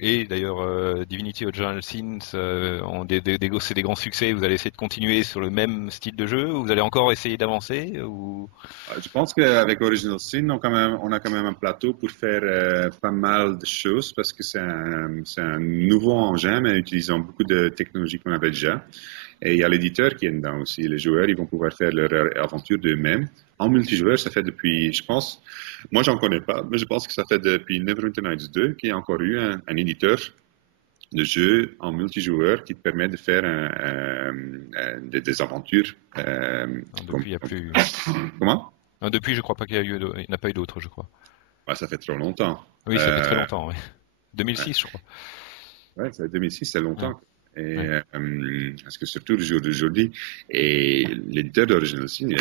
et d'ailleurs Divinity Original Sin ont c'est des grands succès, vous allez essayer de continuer sur le même style de jeu ou vous allez encore essayer d'avancer ou... Je pense qu'avec Original Sin, on a quand même un plateau pour faire pas mal de choses parce que c'est un nouveau engin, mais utilisant beaucoup de technologies qu'on avait déjà. Et il y a l'éditeur qui est dedans aussi. Les joueurs, ils vont pouvoir faire leur aventure d'eux-mêmes. En multijoueur, ça fait depuis, je pense, moi j'en connais pas, mais je pense que ça fait depuis Neverwinter Nights 2 qu'il y a encore eu un éditeur de jeu en multijoueur qui te permet de faire des aventures. Non, depuis, il y a plus... Comment? Non, depuis, je crois pas qu'il y a eu, il n'y en a pas eu d'autres, je crois. Ouais, ça fait trop longtemps. Oui, ça fait très longtemps, oui. 2006, je crois. Ouais, c'est 2006, c'est Ouais, longtemps. Et ouais. parce que surtout le jour d'aujourd'hui, et l'éditeur d'Original Sin, il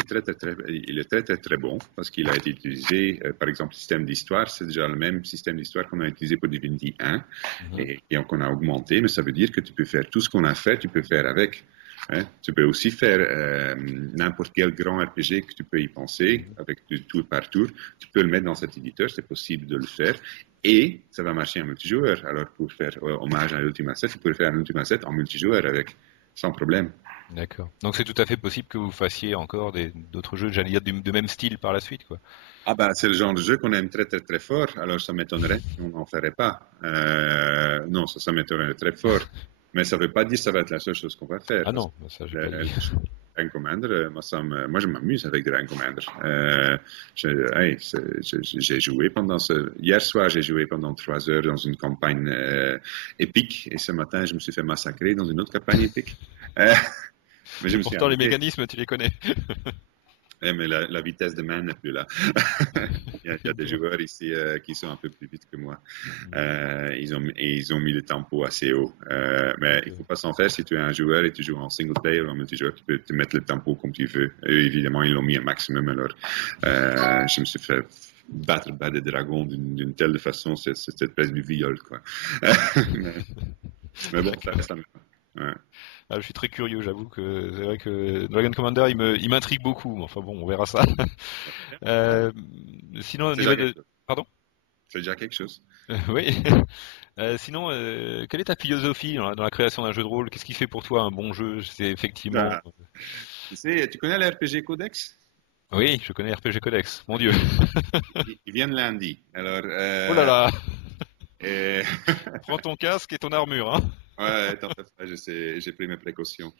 est très bon parce qu'il a été utilisé, par exemple, le système d'histoire, c'est déjà le même système d'histoire qu'on a utilisé pour Divinity 1 Mhm. et qu'on a augmenté, mais ça veut dire que tu peux faire tout ce qu'on a fait, tu peux faire avec. Hein. Tu peux aussi faire n'importe quel grand RPG que tu peux y penser, avec du tour par tour. Tu peux le mettre dans cet éditeur, c'est possible de le faire. Et ça va marcher en multijoueur. Alors, pour faire hommage à Ultima 7, tu peux faire un Ultima 7 en multijoueur avec, sans problème. D'accord. Donc c'est tout à fait possible que vous fassiez encore d'autres jeux, j'allais dire, de même style par la suite, quoi. Ah ben, c'est le genre de jeu qu'on aime très fort. Alors, ça m'étonnerait qu'on n'en ferait pas. Non, ça m'étonnerait très fort. Mais ça ne veut pas dire que ça va être la seule chose qu'on va faire. Ah Parce non, ça j'ai que pas dit. Dragon Commander, moi je m'amuse avec Dragon Commander. J'ai joué hier soir, j'ai joué pendant 3 heures dans une campagne épique, et ce matin, je me suis fait massacrer dans une autre campagne épique. Mais je Et me suis pourtant les amusé. mécanismes, tu les connais. Mais la vitesse de main n'est plus là. Il y a des joueurs ici qui sont un peu plus vite que moi. Ils ont mis le tempo assez haut. Mais il ne faut pas s'en faire si tu es un joueur et tu joues en single player ou en multijoueur, tu peux te mettre le tempo comme tu veux. Eux, évidemment, ils l'ont mis un maximum. Alors, je me suis fait battre par des dragons d'une telle façon, c'était presque du viol, quoi. mais, mais bon, ça D'accord. reste ouais. Ah, je suis très curieux, j'avoue que c'est vrai que Dragon Commander, il m'intrigue beaucoup. Mais enfin bon, on verra ça. Euh, sinon, au C'est niveau déjà quelque de... chose. Pardon? C'est déjà quelque chose. Oui. Sinon, quelle est ta philosophie dans la création d'un jeu de rôle? Qu'est-ce qui fait pour toi un bon jeu? C'est effectivement... Ah, tu sais, tu connais l'RPG Codex? Oui, je connais RPG Codex. Mon Dieu. Ils viennent lundi. Alors, Oh là là. et- Prends ton casque et ton armure, hein. ouais, t'en fais pas, je sais, j'ai pris mes précautions.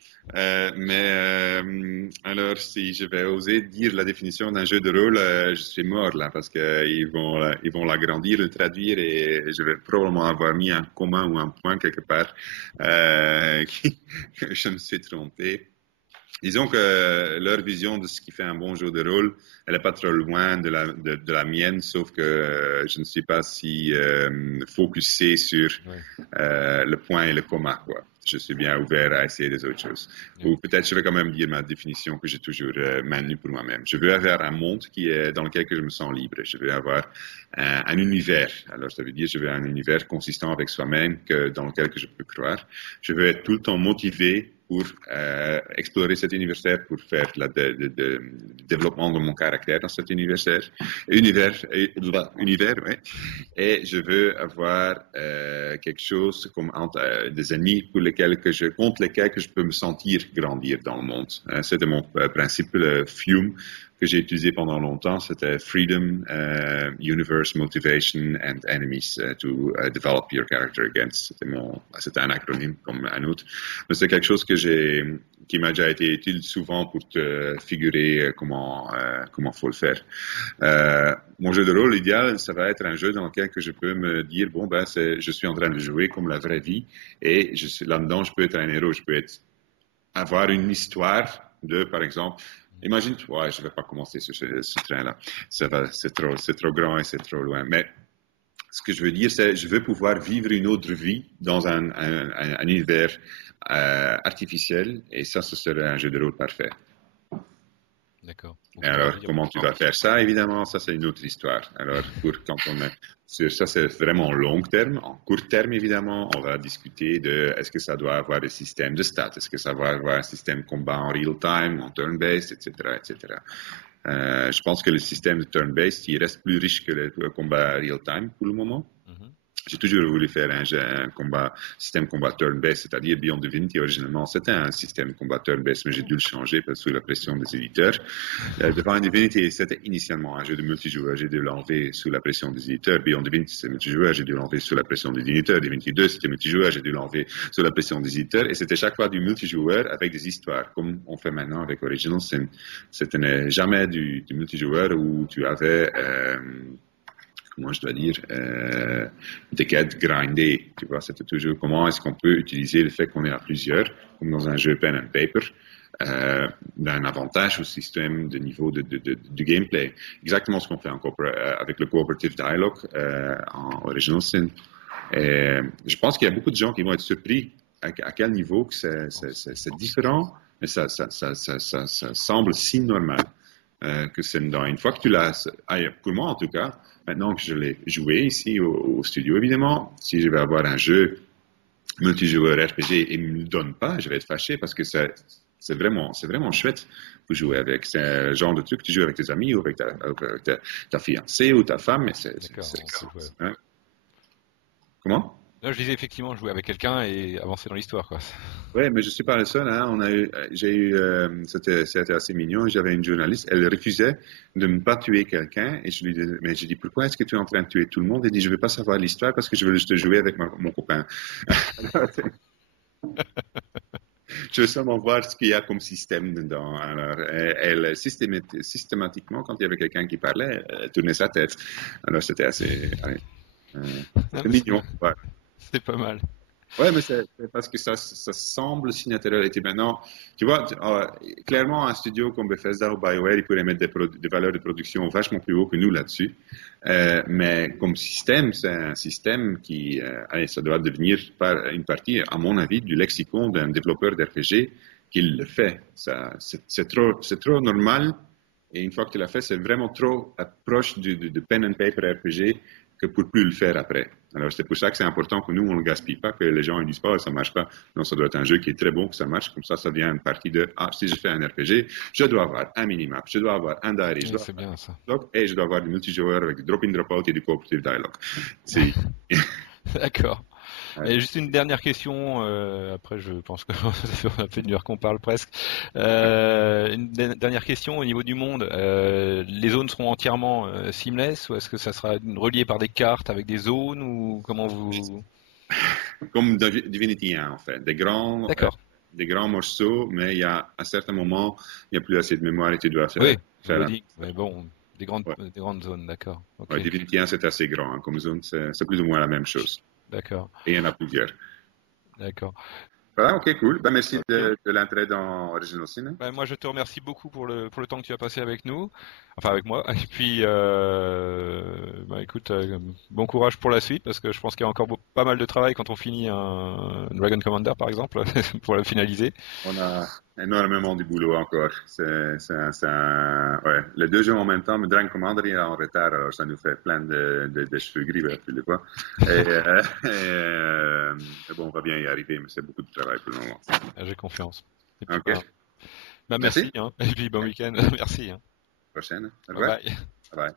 Alors, si je vais oser dire la définition d'un jeu de rôle, je suis mort là, parce que ils vont l'agrandir, le traduire, et je vais probablement avoir mis un comma ou un point quelque part que je me suis trompé. Disons que leur vision de ce qui fait un bon jeu de rôle, elle n'est pas trop loin de la mienne, sauf que je ne suis pas si focusé sur Ouais. le point et le comma, quoi. Je suis bien ouvert à essayer des autres choses. Ouais. Ou peut-être je vais quand même dire ma définition que j'ai toujours maintenue pour moi-même. Je veux avoir un monde dans lequel que je me sens libre. Je veux avoir un univers. Alors ça veut dire je veux un univers consistant avec soi-même dans lequel que je peux croire. Je veux être tout le temps motivé pour explorer cet univers, pour faire le développement de mon caractère dans cet univers, ouais. Et je veux avoir quelque chose comme des ennemis contre lesquels que je peux me sentir grandir dans le monde. C'était mon principe Fume que j'ai utilisé pendant longtemps. C'était Freedom, Universe, Motivation and Enemies to develop your character against. C'était un acronyme comme un autre. Mais c'est quelque chose qui m'a déjà été utile souvent pour te figurer comment faut le faire. Mon jeu de rôle idéal, ça va être un jeu dans lequel que je peux me dire bon ben je suis en train de jouer comme la vraie vie et là-dedans je peux être un héros, je peux avoir une histoire par exemple. Imagine, ouais, je vais pas commencer ce train-là. C'est trop grand et c'est trop loin. Mais ce que je veux dire, c'est je veux pouvoir vivre une autre vie dans un univers artificiel, et ça, ce serait un jeu de rôle parfait. D'accord. Donc Et ça veut alors, dire... comment tu vas faire ça, évidemment, ça, c'est une autre histoire. Alors, quand on est sur ça, c'est vraiment long terme. En court terme, évidemment, on va discuter de est-ce que ça doit avoir des systèmes de stats, est-ce que ça va avoir un système combat en real time, en turn-based, etc., etc. Je pense que le système de turn-based, il reste plus riche que le combat real-time pour le moment. Mhm. J'ai toujours voulu faire un système combat turn-based, c'est-à-dire Beyond Divinity, originellement, c'était un système combat turn-based, mais j'ai dû le changer sous la pression des éditeurs. Divine Divinity, c'était initialement un jeu de multijoueur, j'ai dû l'enlever sous la pression des éditeurs. Beyond Divinity, c'est multijoueur, j'ai dû l'enlever sous la pression des éditeurs. Divinity 2, c'était multijoueur, j'ai dû l'enlever sous la pression des éditeurs. Et c'était chaque fois du multijoueur avec des histoires, comme on fait maintenant avec Original Sin. C'était jamais du multijoueur où tu avais... comment je dois dire, des quêtes grindées. Tu vois, c'était toujours comment est-ce qu'on peut utiliser le fait qu'on est à plusieurs, comme dans un jeu pen and paper, d'un avantage au système de niveau du gameplay. Exactement ce qu'on fait avec le cooperative dialogue en Original Sin. Et je pense qu'il y a beaucoup de gens qui vont être surpris à quel niveau que c'est différent, mais ça semble si normal. Que c'est dedans. Une fois que tu l'as, pour moi en tout cas, maintenant que je l'ai joué ici au studio, évidemment, si je vais avoir un jeu multijoueur RPG et ne me le donne pas, je vais être fâché parce que c'est vraiment chouette pour jouer avec. C'est le genre de truc que tu joues avec tes amis ou avec ta fiancée ou ta femme. Mais hein? Comment? Là, je disais effectivement jouer avec quelqu'un et avancer dans l'histoire, quoi. Oui, mais je suis pas le seul. Hein. C'était assez mignon. J'avais une journaliste, elle refusait de ne pas tuer quelqu'un, et je lui disais, mais je dis, pourquoi est-ce que tu es en train de tuer tout le monde? Elle dit, je veux pas savoir l'histoire parce que je veux juste jouer avec mon copain. Je veux seulement voir ce qu'il y a comme système dedans. Alors, elle systématiquement, quand il y avait quelqu'un qui parlait, elle tournait sa tête. Alors, c'était assez, c'était mignon. Ouais. C'est pas mal. Ouais, mais c'est parce que ça semble si naturel. Et maintenant, tu vois, clairement, un studio comme Bethesda ou BioWare, ils pourraient mettre des valeurs de production vachement plus haut que nous là-dessus. Mais comme système, c'est un système qui, allez, ça doit devenir une partie, à mon avis, du lexicon d'un développeur d'RPG qui le fait. C'est trop normal. Et une fois que tu l'as fait, c'est vraiment trop proche de pen and paper RPG que pour plus le faire après. Alors, c'est pour ça que c'est important que nous, on ne le gaspille pas, que les gens ne disent pas, ça marche pas. Non, ça doit être un jeu qui est très bon, que ça marche. Comme ça devient une partie de, si je fais un RPG, je dois avoir un minimap, je dois avoir un diary, je dois c'est bien ça. et je dois avoir du multijoueur avec du drop-in, drop-out et du cooperative dialogue. D'accord. Ouais. Et juste une dernière question, après je pense que ça fait une heure qu'on parle presque. Dernière question au niveau du monde. Les zones seront entièrement seamless ou est-ce que ça sera relié par des cartes avec des zones ou comment vous... Comme Divinity 1, en fait. D'accord. Des grands morceaux, mais il y a, à certains moments, il n'y a plus assez de mémoire et tu dois Oui, je faire le dis. Mais bon, des ouais. grandes zones, d'accord. Ok. Ouais, Divinity 1, c'est assez grand. Hein, comme zone, c'est plus ou moins la même chose. D'accord. Et il y en a plusieurs. D'accord. Voilà, ok, cool. Ben, merci Ok. de l'entrée dans Original Sin. Ben, moi, je te remercie beaucoup pour le temps que tu as passé avec nous, enfin avec moi. Et puis, bah, écoute, bon courage pour la suite parce que je pense qu'il y a encore pas mal de travail quand on finit un Dragon Commander, par exemple, pour le finaliser. On a énormément de boulot encore. Ouais. Les deux jeux en même temps, mais Dragon Commander est en retard, alors ça nous fait plein de cheveux gris, tu le vois. Et bon, on va bien y arriver, mais c'est beaucoup de travail pour le moment. J'ai confiance. Et puis, Ok. ben, Merci. merci, hein. Et puis bon week-end. Merci, hein. Prochaine. Au Bye revoir. bye. Bye bye.